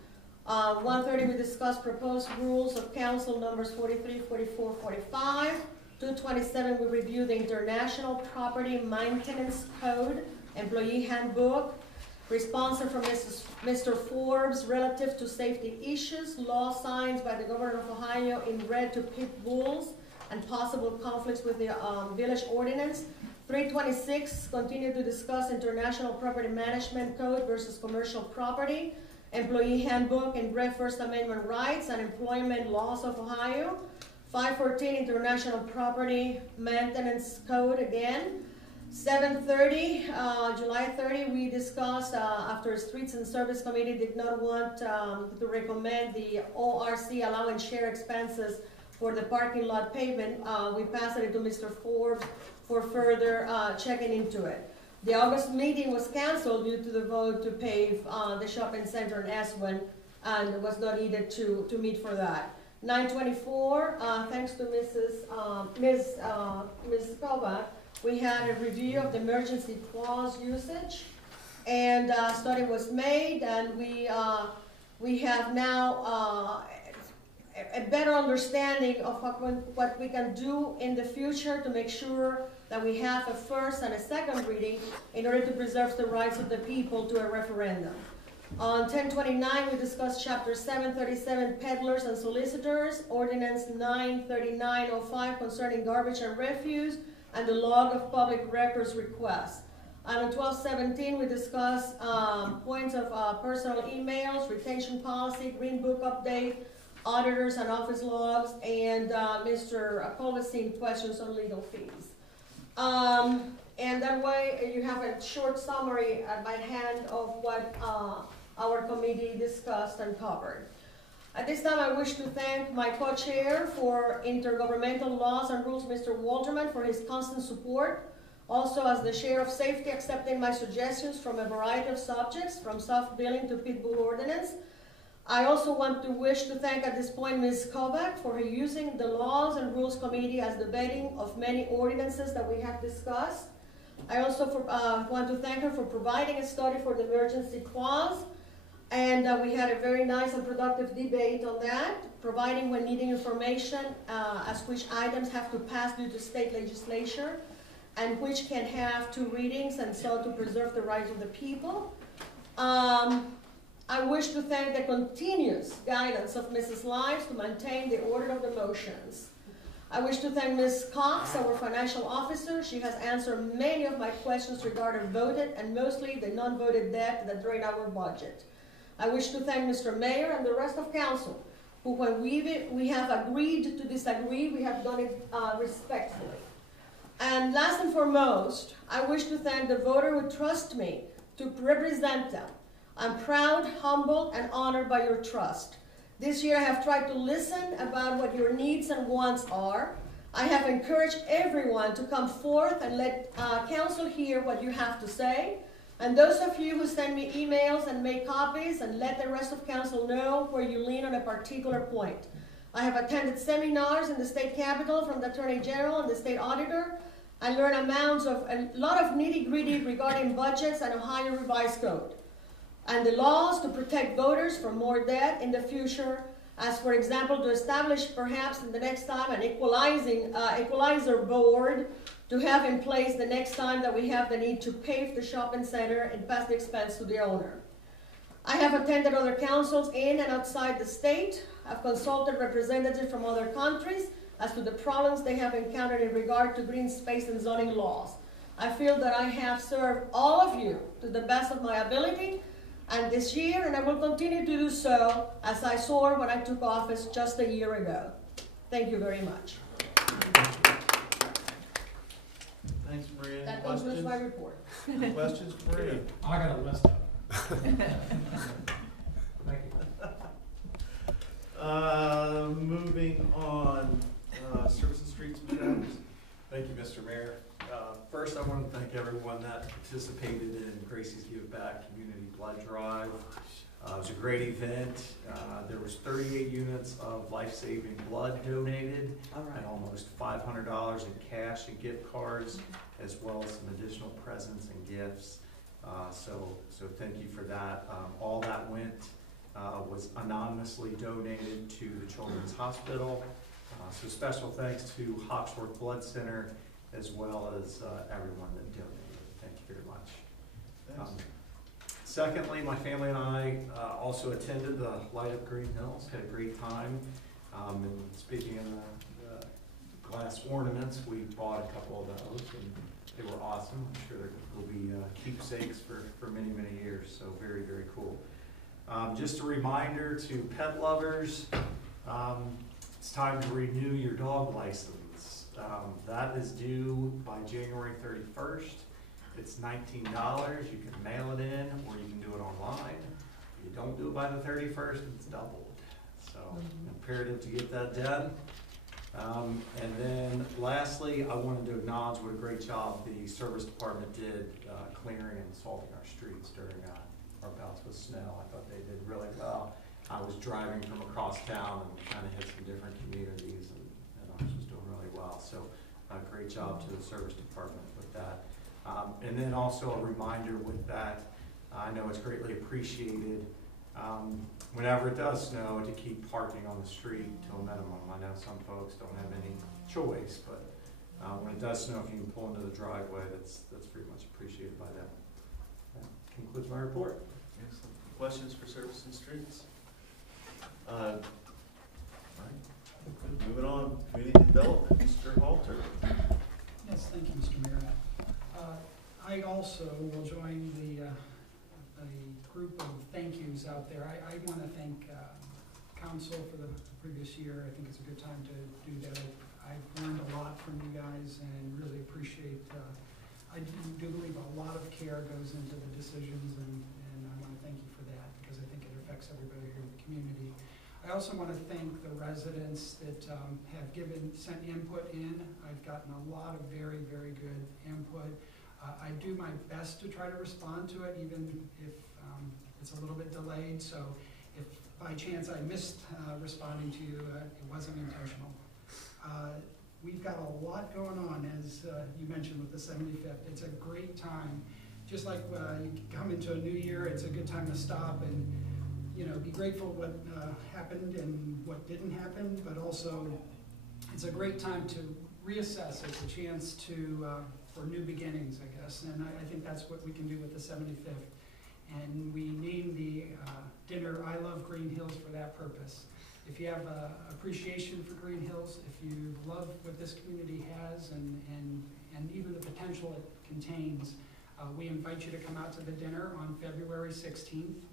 1:30, we discussed proposed rules of council numbers 43, 44, 45. 227, we reviewed the International Property Maintenance Code, Employee Handbook. Responsive from Mr. Forbes relative to safety issues, law signs by the Governor of Ohio in red to pit bulls, and possible conflicts with the village ordinance. 326, continue to discuss International Property Management Code versus commercial property, Employee Handbook and red First Amendment rights and employment laws of Ohio. 514, International Property Maintenance Code again. 7:30, July 30, we discussed after Streets and Service Committee did not want to recommend the ORC allowing share expenses for the parking lot pavement. We passed it to Mr. Forbes for further checking into it. The August meeting was canceled due to the vote to pave the shopping center in Eswin, and was not needed to meet for that. 9:24, thanks to Ms. Kovac, we had a review of the emergency clause usage, and a study was made, and we have now a better understanding of what we can do in the future to make sure that we have a first and a second reading in order to preserve the rights of the people to a referendum. On 10/29, we discussed Chapter 737, Peddlers and Solicitors, Ordinance 93905 concerning garbage and refuse, and the log of public records requests. And on 12/17, we discussed points of personal emails, retention policy, Green Book update, auditors and office logs, and Mr. Colvesine questions on legal fees. And that way, you have a short summary by hand of what our committee discussed and covered. At this time, I wish to thank my co-chair for intergovernmental laws and rules, Mr. Walterman, for his constant support. Also, as the chair of safety, accepting my suggestions from a variety of subjects, from soft billing to pit bull ordinance. I also want to wish to thank at this point Ms. Kovac for her using the Laws and Rules Committee as the vetting of many ordinances that we have discussed. I also want to thank her for providing a study for the emergency clause. And we had a very nice and productive debate on that, providing when needing information as which items have to pass due to state legislature and which can have 2 readings, and so to preserve the rights of the people. I wish to thank the continuous guidance of Mrs. Lives to maintain the order of the motions. I wish to thank Ms. Cox, our financial officer. She has answered many of my questions regarding voted and mostly the non-voted debt that drain our budget. I wish to thank Mr. Mayor and the rest of council, who when we have agreed to disagree, we have done it respectfully. And last and foremost, I wish to thank the voter who trust me to represent them. I'm proud, humbled, and honored by your trust. This year I have tried to listen about what your needs and wants are. I have encouraged everyone to come forth and let council hear what you have to say. And those of you who send me emails and make copies and let the rest of council know where you lean on a particular point. I have attended seminars in the state capitol from the Attorney General and the state auditor. I learned a lot of nitty-gritty regarding budgets and Ohio Revised Code and the laws to protect voters from more debt in the future, as for example, to establish perhaps in the next time an equalizer board to have in place the next time that we have the need to pave the shopping center and pass the expense to the owner. I have attended other councils in and outside the state. I've consulted representatives from other countries as to the problems they have encountered in regard to green space and zoning laws. I feel that I have served all of you to the best of my ability, and this year, and I will continue to do so as I swore when I took office just a year ago. Thank you very much. Thanks, Maria. That concludes my report. Questions for Maria? I got a list of Thank you. Moving on, Service and Streets, Mr. Adams. Thank you, Mr. Mayor. First, I want to thank everyone that participated in Gracie's Give Back Community Blood Drive. It was a great event. There was 38 units of life-saving blood donated, and almost $500 in cash and gift cards, as well as some additional presents and gifts. So thank you for that. All that was anonymously donated to the Children's Hospital. So special thanks to Hawksworth Blood Center, as well as everyone that donated. Thank you very much. Secondly, my family and I also attended the Light Up Greenhills, had a great time. And speaking of the glass ornaments, we bought a couple of those, and they were awesome. I'm sure they will be keepsakes for many, many years, so very, very cool. Just a reminder to pet lovers, it's time to renew your dog license. That is due by January 31st. It's $19. You can mail it in, or you can do it online. If you don't do it by the 31st, it's doubled. So imperative to get that done. And then lastly, I wanted to acknowledge what a great job the service department did clearing and salting our streets during our bouts with snow. I thought they did really well. I was driving from across town and kind of hit some different communities, and ours was doing really well. So great job to the service department with that. And then also a reminder with that, I know it's greatly appreciated whenever it does snow to keep parking on the street to a minimum. I know some folks don't have any choice, but when it does snow, if you can pull into the driveway, that's very much appreciated by them. That concludes my report. Excellent. Questions for Service and Streets? All right. Moving on, Community Development, Mr. Halter. Yes, thank you, Mr. Mayor. I also will join the group of thank yous out there. I want to thank Council for the previous year. I think it's a good time to do that. I've learned a lot from you guys and really appreciate, I do believe a lot of care goes into the decisions, and I want to thank you for that because I think it affects everybody here in the community. I also want to thank the residents that have sent input in. I've gotten a lot of very, very good input. I do my best to try to respond to it, even if it's a little bit delayed. So if by chance I missed responding to you, it wasn't intentional. We've got a lot going on, as you mentioned, with the 75th. It's a great time. Just like you come into a new year, it's a good time to stop and be grateful what happened and what didn't happen, but also it's a great time to reassess. It's a chance to for new beginnings, I guess, and I think that's what we can do with the 75th. And we named the dinner I Love Greenhills for that purpose. If you have appreciation for Greenhills, if you love what this community has and even the potential it contains, we invite you to come out to the dinner on February 16th.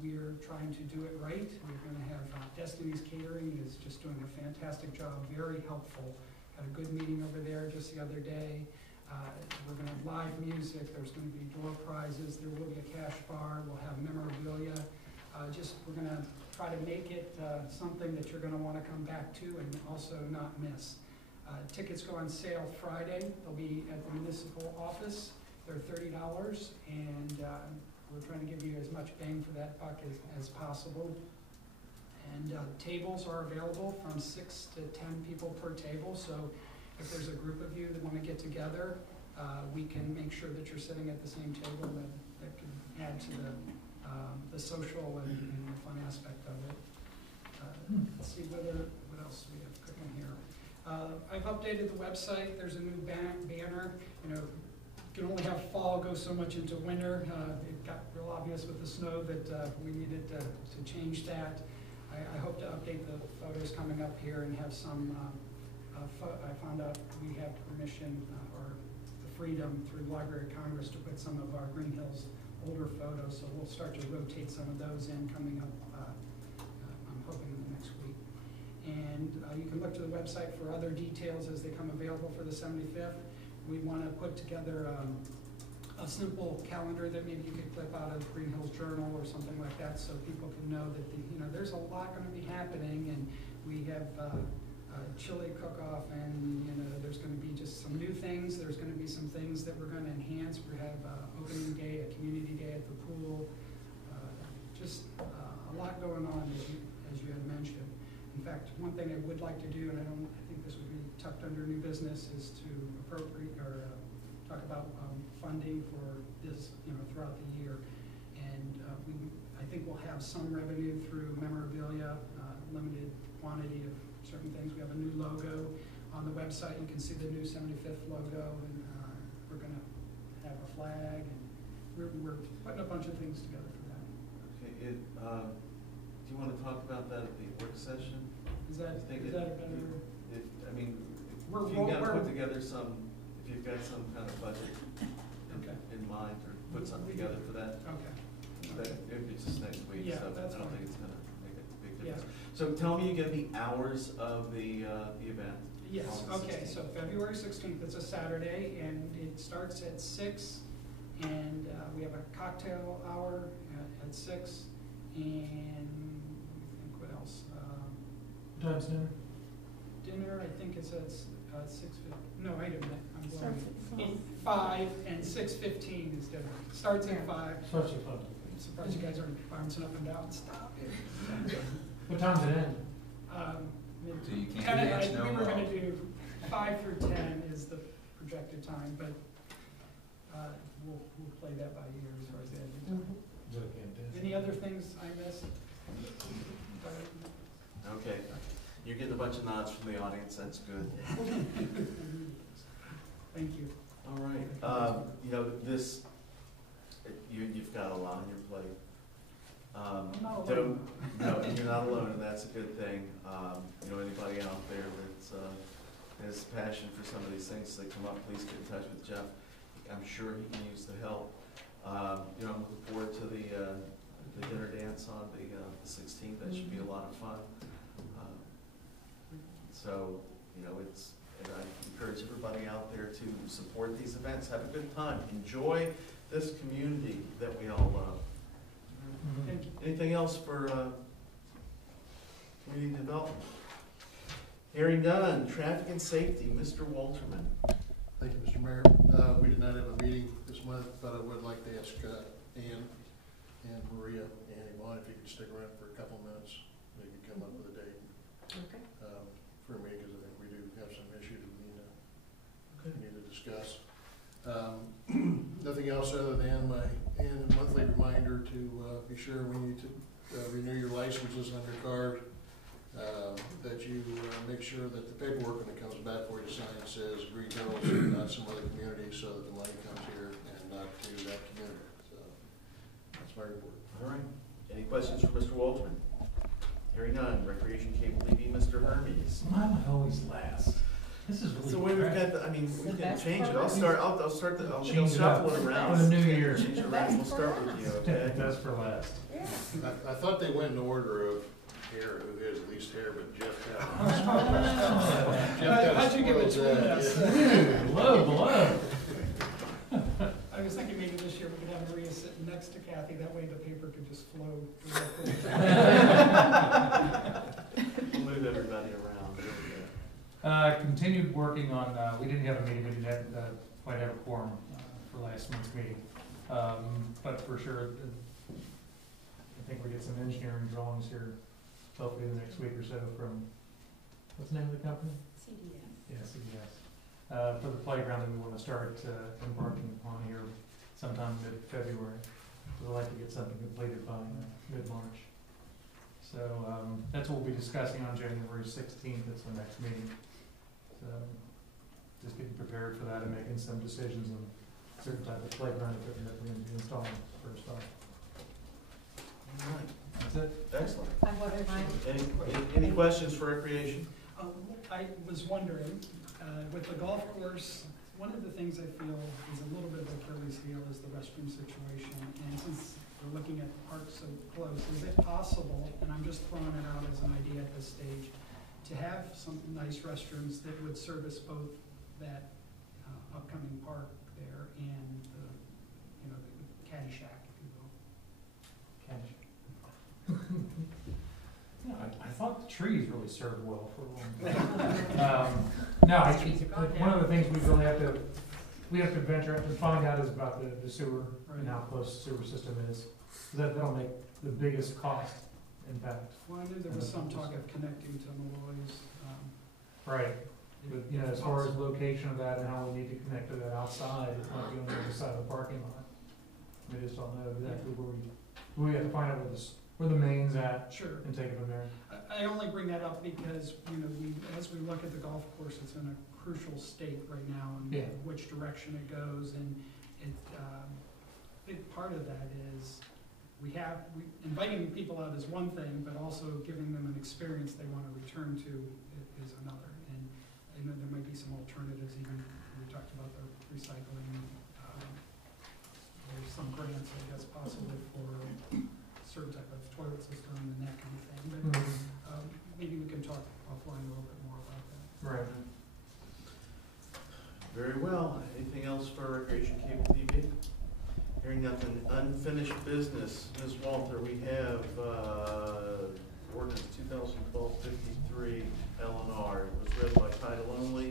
We're trying to do it right. We're going to have Destiny's Catering is just doing a fantastic job, very helpful. Had a good meeting over there just the other day. We're going to have live music. There's going to be door prizes. There will be a cash bar. We'll have memorabilia. We're going to try to make it something that you're going to want to come back to and also not miss. Tickets go on sale Friday. They'll be at the municipal office. They're $30, and we're trying to give you as much bang for that buck as possible. And tables are available from 6 to 10 people per table, so if there's a group of you that want to get together, we can make sure that you're sitting at the same table. That can add to the social and the fun aspect of it. Let's see what else we have cooking here. I've updated the website. There's a new banner. You know, you can only have fall go so much into winter. It got real obvious with the snow that we needed to change that. I hope to update the photos coming up here and have some. I found out we have permission or the freedom through Library of Congress to put some of our Greenhills older photos, so we'll start to rotate some of those in coming up, I'm hoping in the next week. And you can look to the website for other details as they come available for the 75th. We want to put together a simple calendar that maybe you could clip out of Greenhills Journal or something like that, so people can know that there's a lot going to be happening, and we have chili cook-off, and there's going to be just some new things. There's going to be some things that we're going to enhance. We have opening day, a community day at the pool, just a lot going on as you had mentioned. In fact, one thing I would like to do, and I think this would be tucked under new business, is to appropriate or talk about funding for this, throughout the year. And I think we'll have some revenue through memorabilia, limited quantity of certain things. We have a new logo on the website. You can see the new 75th logo, and we're going to have a flag, and we're putting a bunch of things together for that. Okay, do you want to talk about that at the work session? Is that a better? If you got to put together if you've got some kind of budget in mind, or put something together for that. Okay. It's just next week, Yeah, so I that's don't fine. think it's going to make a big difference. Yeah. So tell me again the hours of the event. Yes, okay, so February 16th, it's a Saturday, and it starts at 6, and we have a cocktail hour at 6, and let me think what else. Time's dinner? Dinner, I think it's at 6:50. No, wait a minute, I'm Starts going. at 5 and 6:15 is dinner. Starts at 5. Starts at 5. I'm surprised you guys aren't bouncing up and down. Stop it. What time's it end? So you can't do yes, no, we were no. going to do 5 through 10 is the projected time, but we'll play that by ear as far as the ending time. Any other things I missed? Okay. You're getting a bunch of nods from the audience. That's good. Thank you. All right. You've got a lot on your plate. I'm not alone. No, and you're not alone, and that's a good thing. Anybody out there that has passion for some of these things that come up, please get in touch with Jeff. I'm sure he can use the help. I'm looking forward to the dinner dance on the 16th. That should be a lot of fun. And I encourage everybody out there to support these events. Have a good time. Enjoy this community that we all love. Thank you. Anything else for community development? Hearing none. Traffic and safety, Mr. Walterman. Thank you, Mr. Mayor. We did not have a meeting this month, but I would like to ask Ann and Maria and Yvonne if you could stick around for a couple minutes. Maybe come up with a date. Okay. For me, because I think we do have some issues we need to discuss. Nothing else other than my monthly reminder to be sure we need to renew your licenses on your card. That you make sure that the paperwork when it comes back for you to sign says Greenhills and not some other community, so that the money comes here and not to that community. So that's my report. All right. Any questions for Mr. Walterman? Hearing none. Recreation Cable TV, Mr. Hermes. Mine always last. This is really. So we've got. We can change it. I'll shuffle it around. For the new year. Change it around. We'll start with you. Okay. Best for last. I thought they went in order of hair, who has least hair, but Jeff How'd you give it to us? Love. I was thinking maybe this year we could have Maria sitting next to Kathy, that way the paper could just flow directly. We'll move everybody around. Continued working on, we didn't have a meeting, we didn't have, quite have a quorum for last month's meeting. But for sure, I think we get some engineering drawings here, hopefully in the next week or so from, what's the name of the company? CDS. Yeah, CDS. For the playground that we want to start embarking upon here sometime mid-February. We'd like to get something completed by mid-March. So that's what we'll be discussing on January 16th. That's the next meeting. So just getting prepared for that and making some decisions on certain type of playground equipment that we're going to be installing first off. All right. That's it. Excellent. Any Any questions for recreation? I was wondering, with the golf course, one of the things I feel is a little bit of Achilles heel is the restroom situation. And since we're looking at the park so close, is it possible, and I'm just throwing it out as an idea at this stage, to have some nice restrooms that would service both that upcoming park there and the, the caddy shack, if you will? Yeah, I thought the trees really served well for a long time. No, one of the things we really have to venture out and find out is about the sewer and how close the sewer system is. That'll make the biggest cost impact. Well, I knew there was some talk of connecting to Malloy's. Right. But, as far as location of that and how we need to connect to that outside, it might be on the other side of the parking lot. We just don't know exactly we have to find out where the main's at. Sure. And take it from there. I only bring that up because, as we look at the golf course, it's in a crucial state right now and which direction it goes. And big part of that is inviting people out is one thing, but also giving them an experience they want to return to is another. And I know there might be some alternatives, even we talked about the recycling. There's some grants, I guess, possible for certain type of toilet system and that kind of thing. But maybe we can talk offline a little bit more about that. Right. Very well. Anything else for Recreation Cable TV? Hearing nothing, unfinished business. Ms. Walter, we have ordinance 2012-53 L&R. It was read by title only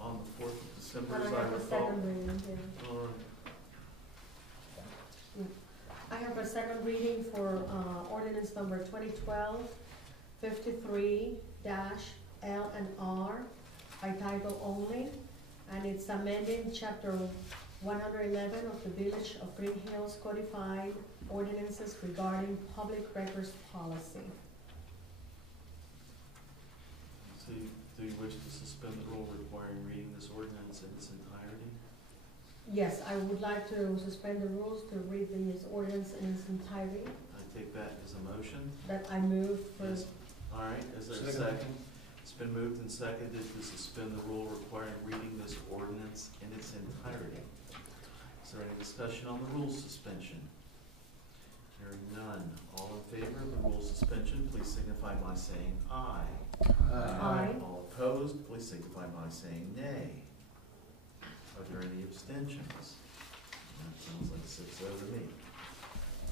on the 4th of December, as I recall. I have a second reading for ordinance number 2012-53-L&R by title only, and it's amending chapter 111 of the Village of Greenhills codified ordinances regarding public records policy. So do you wish to suspend the rule requiring reading this ordinance in its entirety? Yes, I would like to suspend the rules to read this ordinance in its entirety. I take that as a motion. That I move for. Yes. All right, is there a second? It's been moved and seconded to suspend the rule requiring reading this ordinance in its entirety. Is there any discussion on the rule suspension? Hearing none. All in favor of the rule suspension, please signify by saying aye. Aye. All opposed, please signify by saying nay. Are there any abstentions? That sounds like 6-0 to me.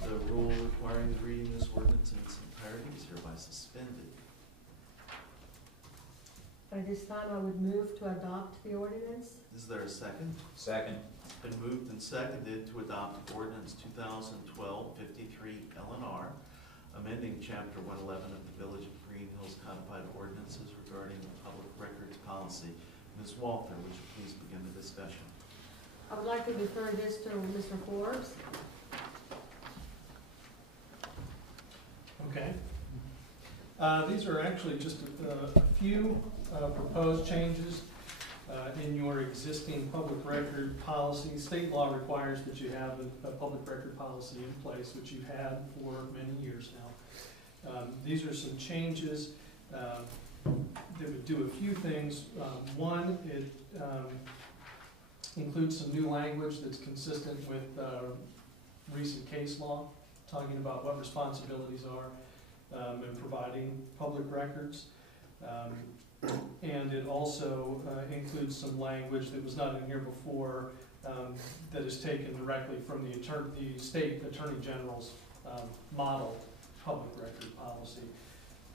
The rule requiring the reading of this ordinance in its entirety is hereby suspended. By this time, I would move to adopt the ordinance. Is there a second? Second. It's been moved and seconded to adopt ordinance 2012-53 L&R, amending chapter 111 of the Village of Greenhills codified ordinances regarding the public records policy. Ms. Walter, would you please begin the discussion? I would like to defer this to Mr. Forbes. Okay. These are actually just a few proposed changes in your existing public record policy. State law requires that you have a public record policy in place, which you've had for many years now. These are some changes that would do a few things. One, it includes some new language that's consistent with recent case law, talking about what responsibilities are in providing public records. And it also includes some language that was not in here before that is taken directly from the state attorney general's model public record policy.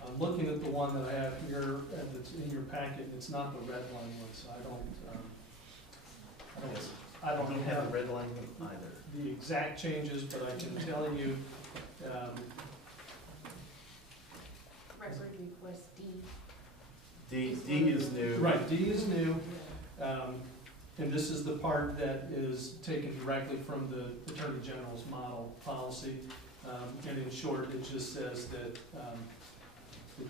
I'm looking at the one that I have here, and it's in your packet, and it's not the red line one, so I don't have the red line either. the exact changes, but I can tell you, Record request D. D is new. right, D is new, and this is the part that is taken directly from the Attorney General's model policy. And in short, it just says that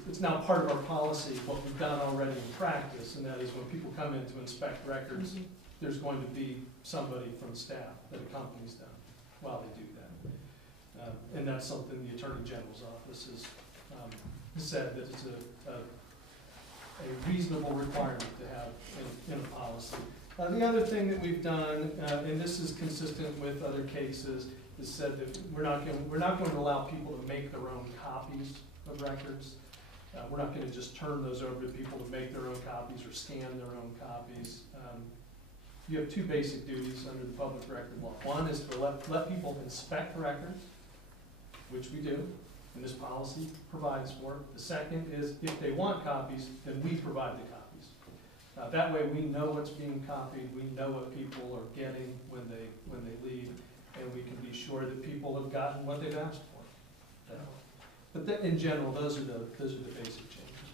it's now part of our policy, what we've done already in practice, and that is when people come in to inspect records, there's going to be somebody from staff that accompanies them while they do that. And that's something the Attorney General's office has said that it's a reasonable requirement to have in a policy. The other thing that we've done, and this is consistent with other cases, is said that we're not going to allow people to make their own copies of records. We're not going to just turn those over to people to make their own copies or scan their own copies. You have two basic duties under the public record law. One is to let people inspect records, which we do, and this policy provides for it. The second is if they want copies, then we provide the copies. That way we know what's being copied, we know what people are getting when they leave, and we can be sure that people have gotten what they've asked for. But in general, those are the basic changes.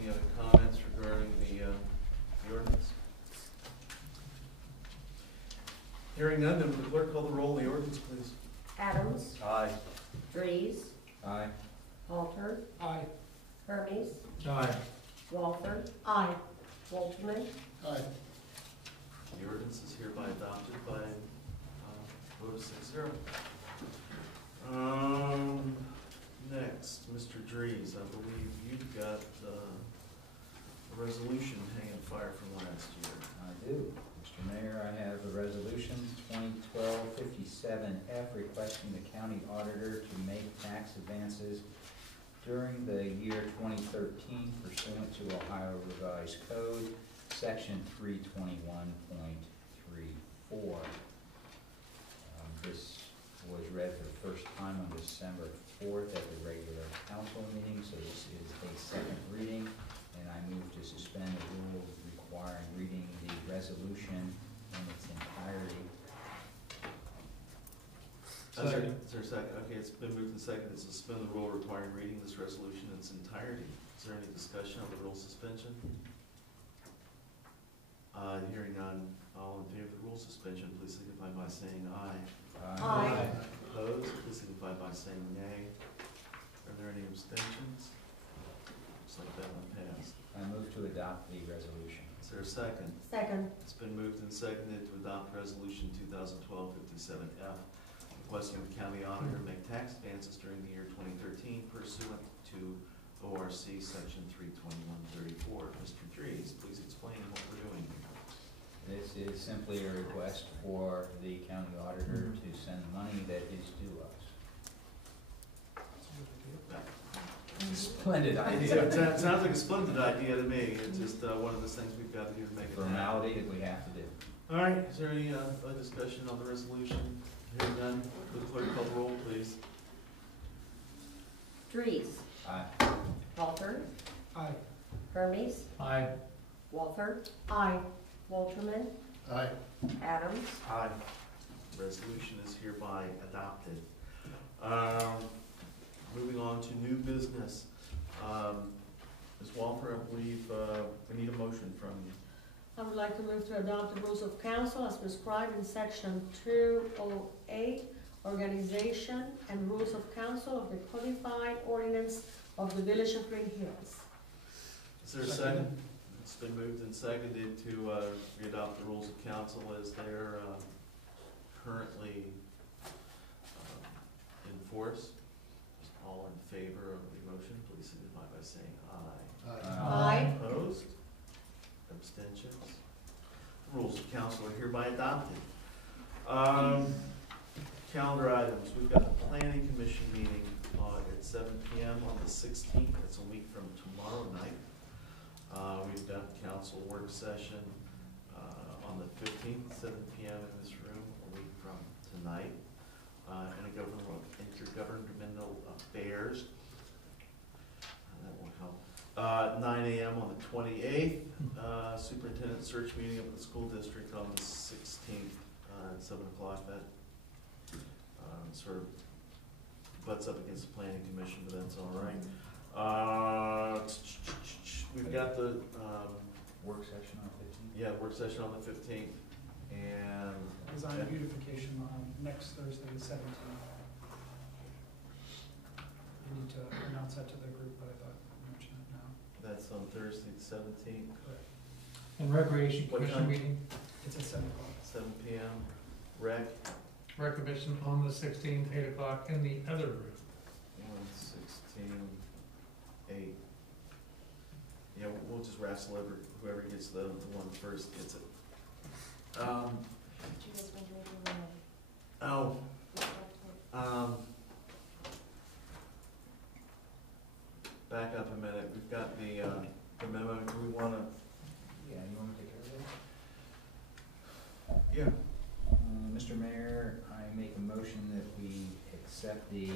Any other comments regarding the ordinance? Hearing none, then the clerk call the roll on the ordinance, please. Adams. Aye. Dries. Aye. Halter. Aye. Hermes. Aye. Walther. Aye. Walterman. Aye. The ordinance is hereby adopted by vote of 6-0. Next, Mr. Dries, I believe you've got a resolution hanging fire from last year. I do. Mr. Mayor, I have a resolution 2012-57F requesting the county auditor to make tax advances during the year 2013 pursuant to Ohio Revised Code, Section 321.34. This was read for the first time on December 4th at the regular council meeting, so this is a second reading, and I move to suspend the rules requiring reading the resolution in its entirety. Is there a second? Okay, it's been moved and seconded to suspend the rule requiring reading this resolution in its entirety. Is there any discussion on the rule suspension? Hearing none, all in favor of the rule suspension, please signify by saying aye. Aye. Opposed, please signify by saying nay. Are there any abstentions? Looks like that one passed. I move to adopt the resolution. Is there a second? Second. It's been moved and seconded to adopt resolution 2012-57F, requesting the county auditor make tax advances during the year 2013 pursuant to ORC section 321.34. Mr. Dries, please explain what we're doing here. This is simply a request for the county auditor to send money that is due us. Splendid idea. It sounds like a splendid idea to me. It's just one of those things we've got to do to make it happen. Formality that we have to do. All right, is there any other discussion on the resolution? Hearing none, would the clerk call the roll, please? Dries. Aye. Halter. Aye. Hermes. Aye. Walther. Aye. Walterman. Aye. Adams. Aye. Resolution is hereby adopted. Moving on to new business. Ms. Walter, I believe we need a motion from you. I would like to move to adopt the rules of council as prescribed in section 208, organization and rules of council of the codified ordinance of the village of Greenhills. Is there a second? It's been moved and seconded to re-adopt the rules of council as they're currently in force. All in favor of the motion, please signify by saying aye. Aye. Opposed? Abstentions? The rules of council are hereby adopted. Calendar items. We've got the planning commission meeting at 7 p.m. on the 16th. It's a week from tomorrow night. We've got the council work session on the 15th, 7 p.m. in this room, a week from tonight, intergovernmental affairs. That will help. 9 a.m. on the 28th, superintendent search meeting up at the school district on the 16th at 7 o'clock. That sort of butts up against the planning commission, but that's all right. We've got the Work session on the 15th? yeah, work session on the 15th, and Design beautification on next Thursday, the 17th. I need to announce that to the group, but I thought I'd mention it now. that's on Thursday the 17th, Correct. And Recreation What Commission time? meeting, It's at 7 o'clock. 7 p.m. Rec, Rec Commission on the 16th, 8 o'clock in the other room. 116, 8. Yeah, we'll just wrestle over whoever gets the one first gets it. Do you guys want to do anything Oh, back up a minute. We've got the memo. Do we want to? Yeah, you want to take care of that? Yeah. Mr. Mayor, I make a motion that we accept the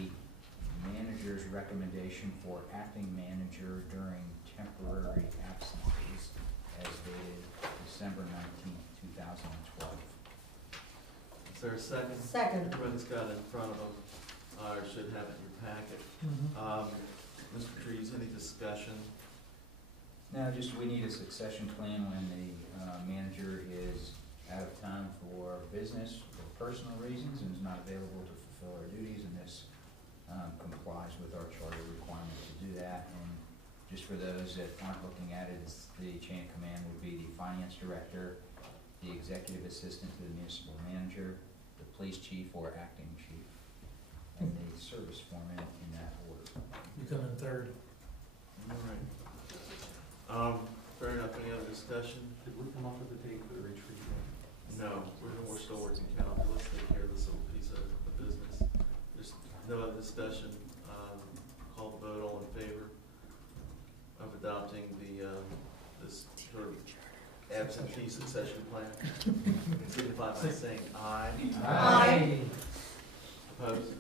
manager's recommendation for acting manager during temporary absences as dated December 19th, 2012. Is there a second? Second. Everybody's got it in front of them, or should have it in your packet. Mr. Trees, any discussion? Now, just we need a succession plan when the manager is out of town for business or personal reasons and is not available to fulfill our duties, and this complies with our charter requirement to do that. And just for those that aren't looking at it, it's the chain of command would be the finance director, the executive assistant to the municipal manager, the police chief or acting chief, and the service foreman in that order. You come in third. All right. Fair enough. Any other discussion? Did we come up with a date for the retreat? No, we're still working calendar. Let's take care of this little piece of the business. There's no other discussion. Call the vote. All in favor of adopting the this sort of absentee succession plan? Signify by saying aye. Aye. Opposed?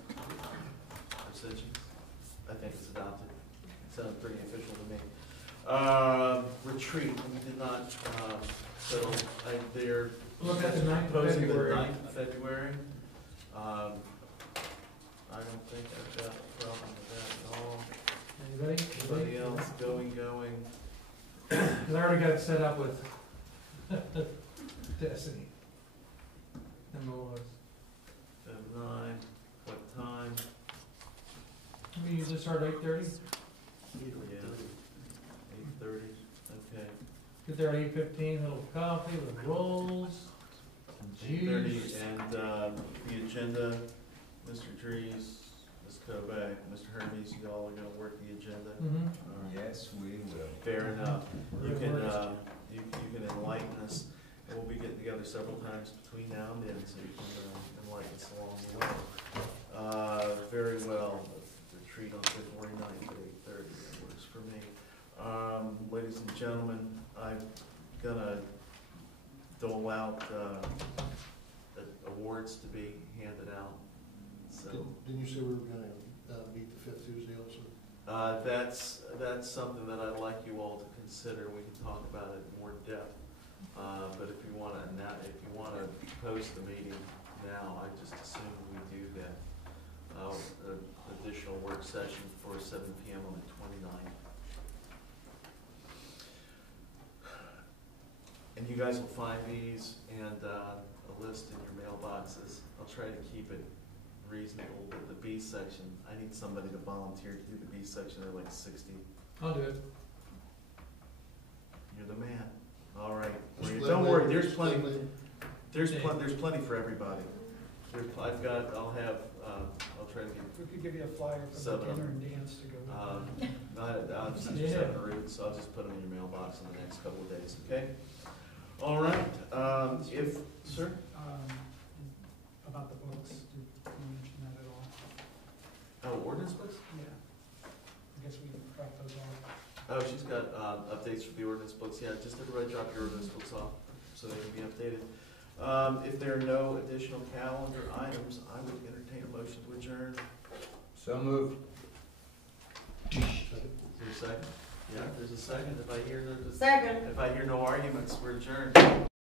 Abstentions? I think it's adopted. It sounds pretty official to me. Retreat, we did not, they're Look at the 9th of proposing the February. 9th of February. I don't think I've got a problem with that at all. Anybody? Anybody else? Going? Because I already got it set up with Destiny. MLS. 9, what time? We usually start at 8:30. Yeah. 8:30, okay. Get there at 8:15, little coffee with rolls, juice. 8:30, and the agenda, Mr. Dries, Ms. Kovac, Mr. Hermes, you all are gonna work the agenda? Mm-hmm. Yes, we will. Fair enough. You Good can, work. you can enlighten us, and we'll be getting together several times between now and then, so you can enlighten us along the way. Very well. Retreat on February 9th at 8:30, that works for me. Ladies and gentlemen, I'm gonna dole out awards to be handed out. So Didn't you say we were gonna meet the 5th Tuesday also? that's something that I'd like you all to consider. We can talk about it in more depth. But if you wanna post the meeting now, I just assume we do that. Additional work session for 7 p.m. on the 29th. And you guys will find these and a list in your mailboxes. I'll try to keep it reasonable, but the B section, I need somebody to volunteer to do the B section. They're like 60. I'll do it. You're the man. All right. Just Don't let worry, me- there's plenty, let me- there's plenty for everybody. I'll try to get, We could give you a flyer for the Seven. dinner and dance to go with that. I'll just have the route, so I'll just put them in your mailbox in the next couple of days, okay? All right, sir? About the books, did you mention that at all? Oh, ordinance books? Yeah. I guess we can drop those off. Oh, she's got updates for the ordinance books. Yeah, just everybody drop your ordinance books off. so they can be updated. If there are no additional calendar items, I would entertain a motion to adjourn. So moved. Is there a second? Yeah, there's a second. If I hear Second. if I hear no arguments, we're adjourned.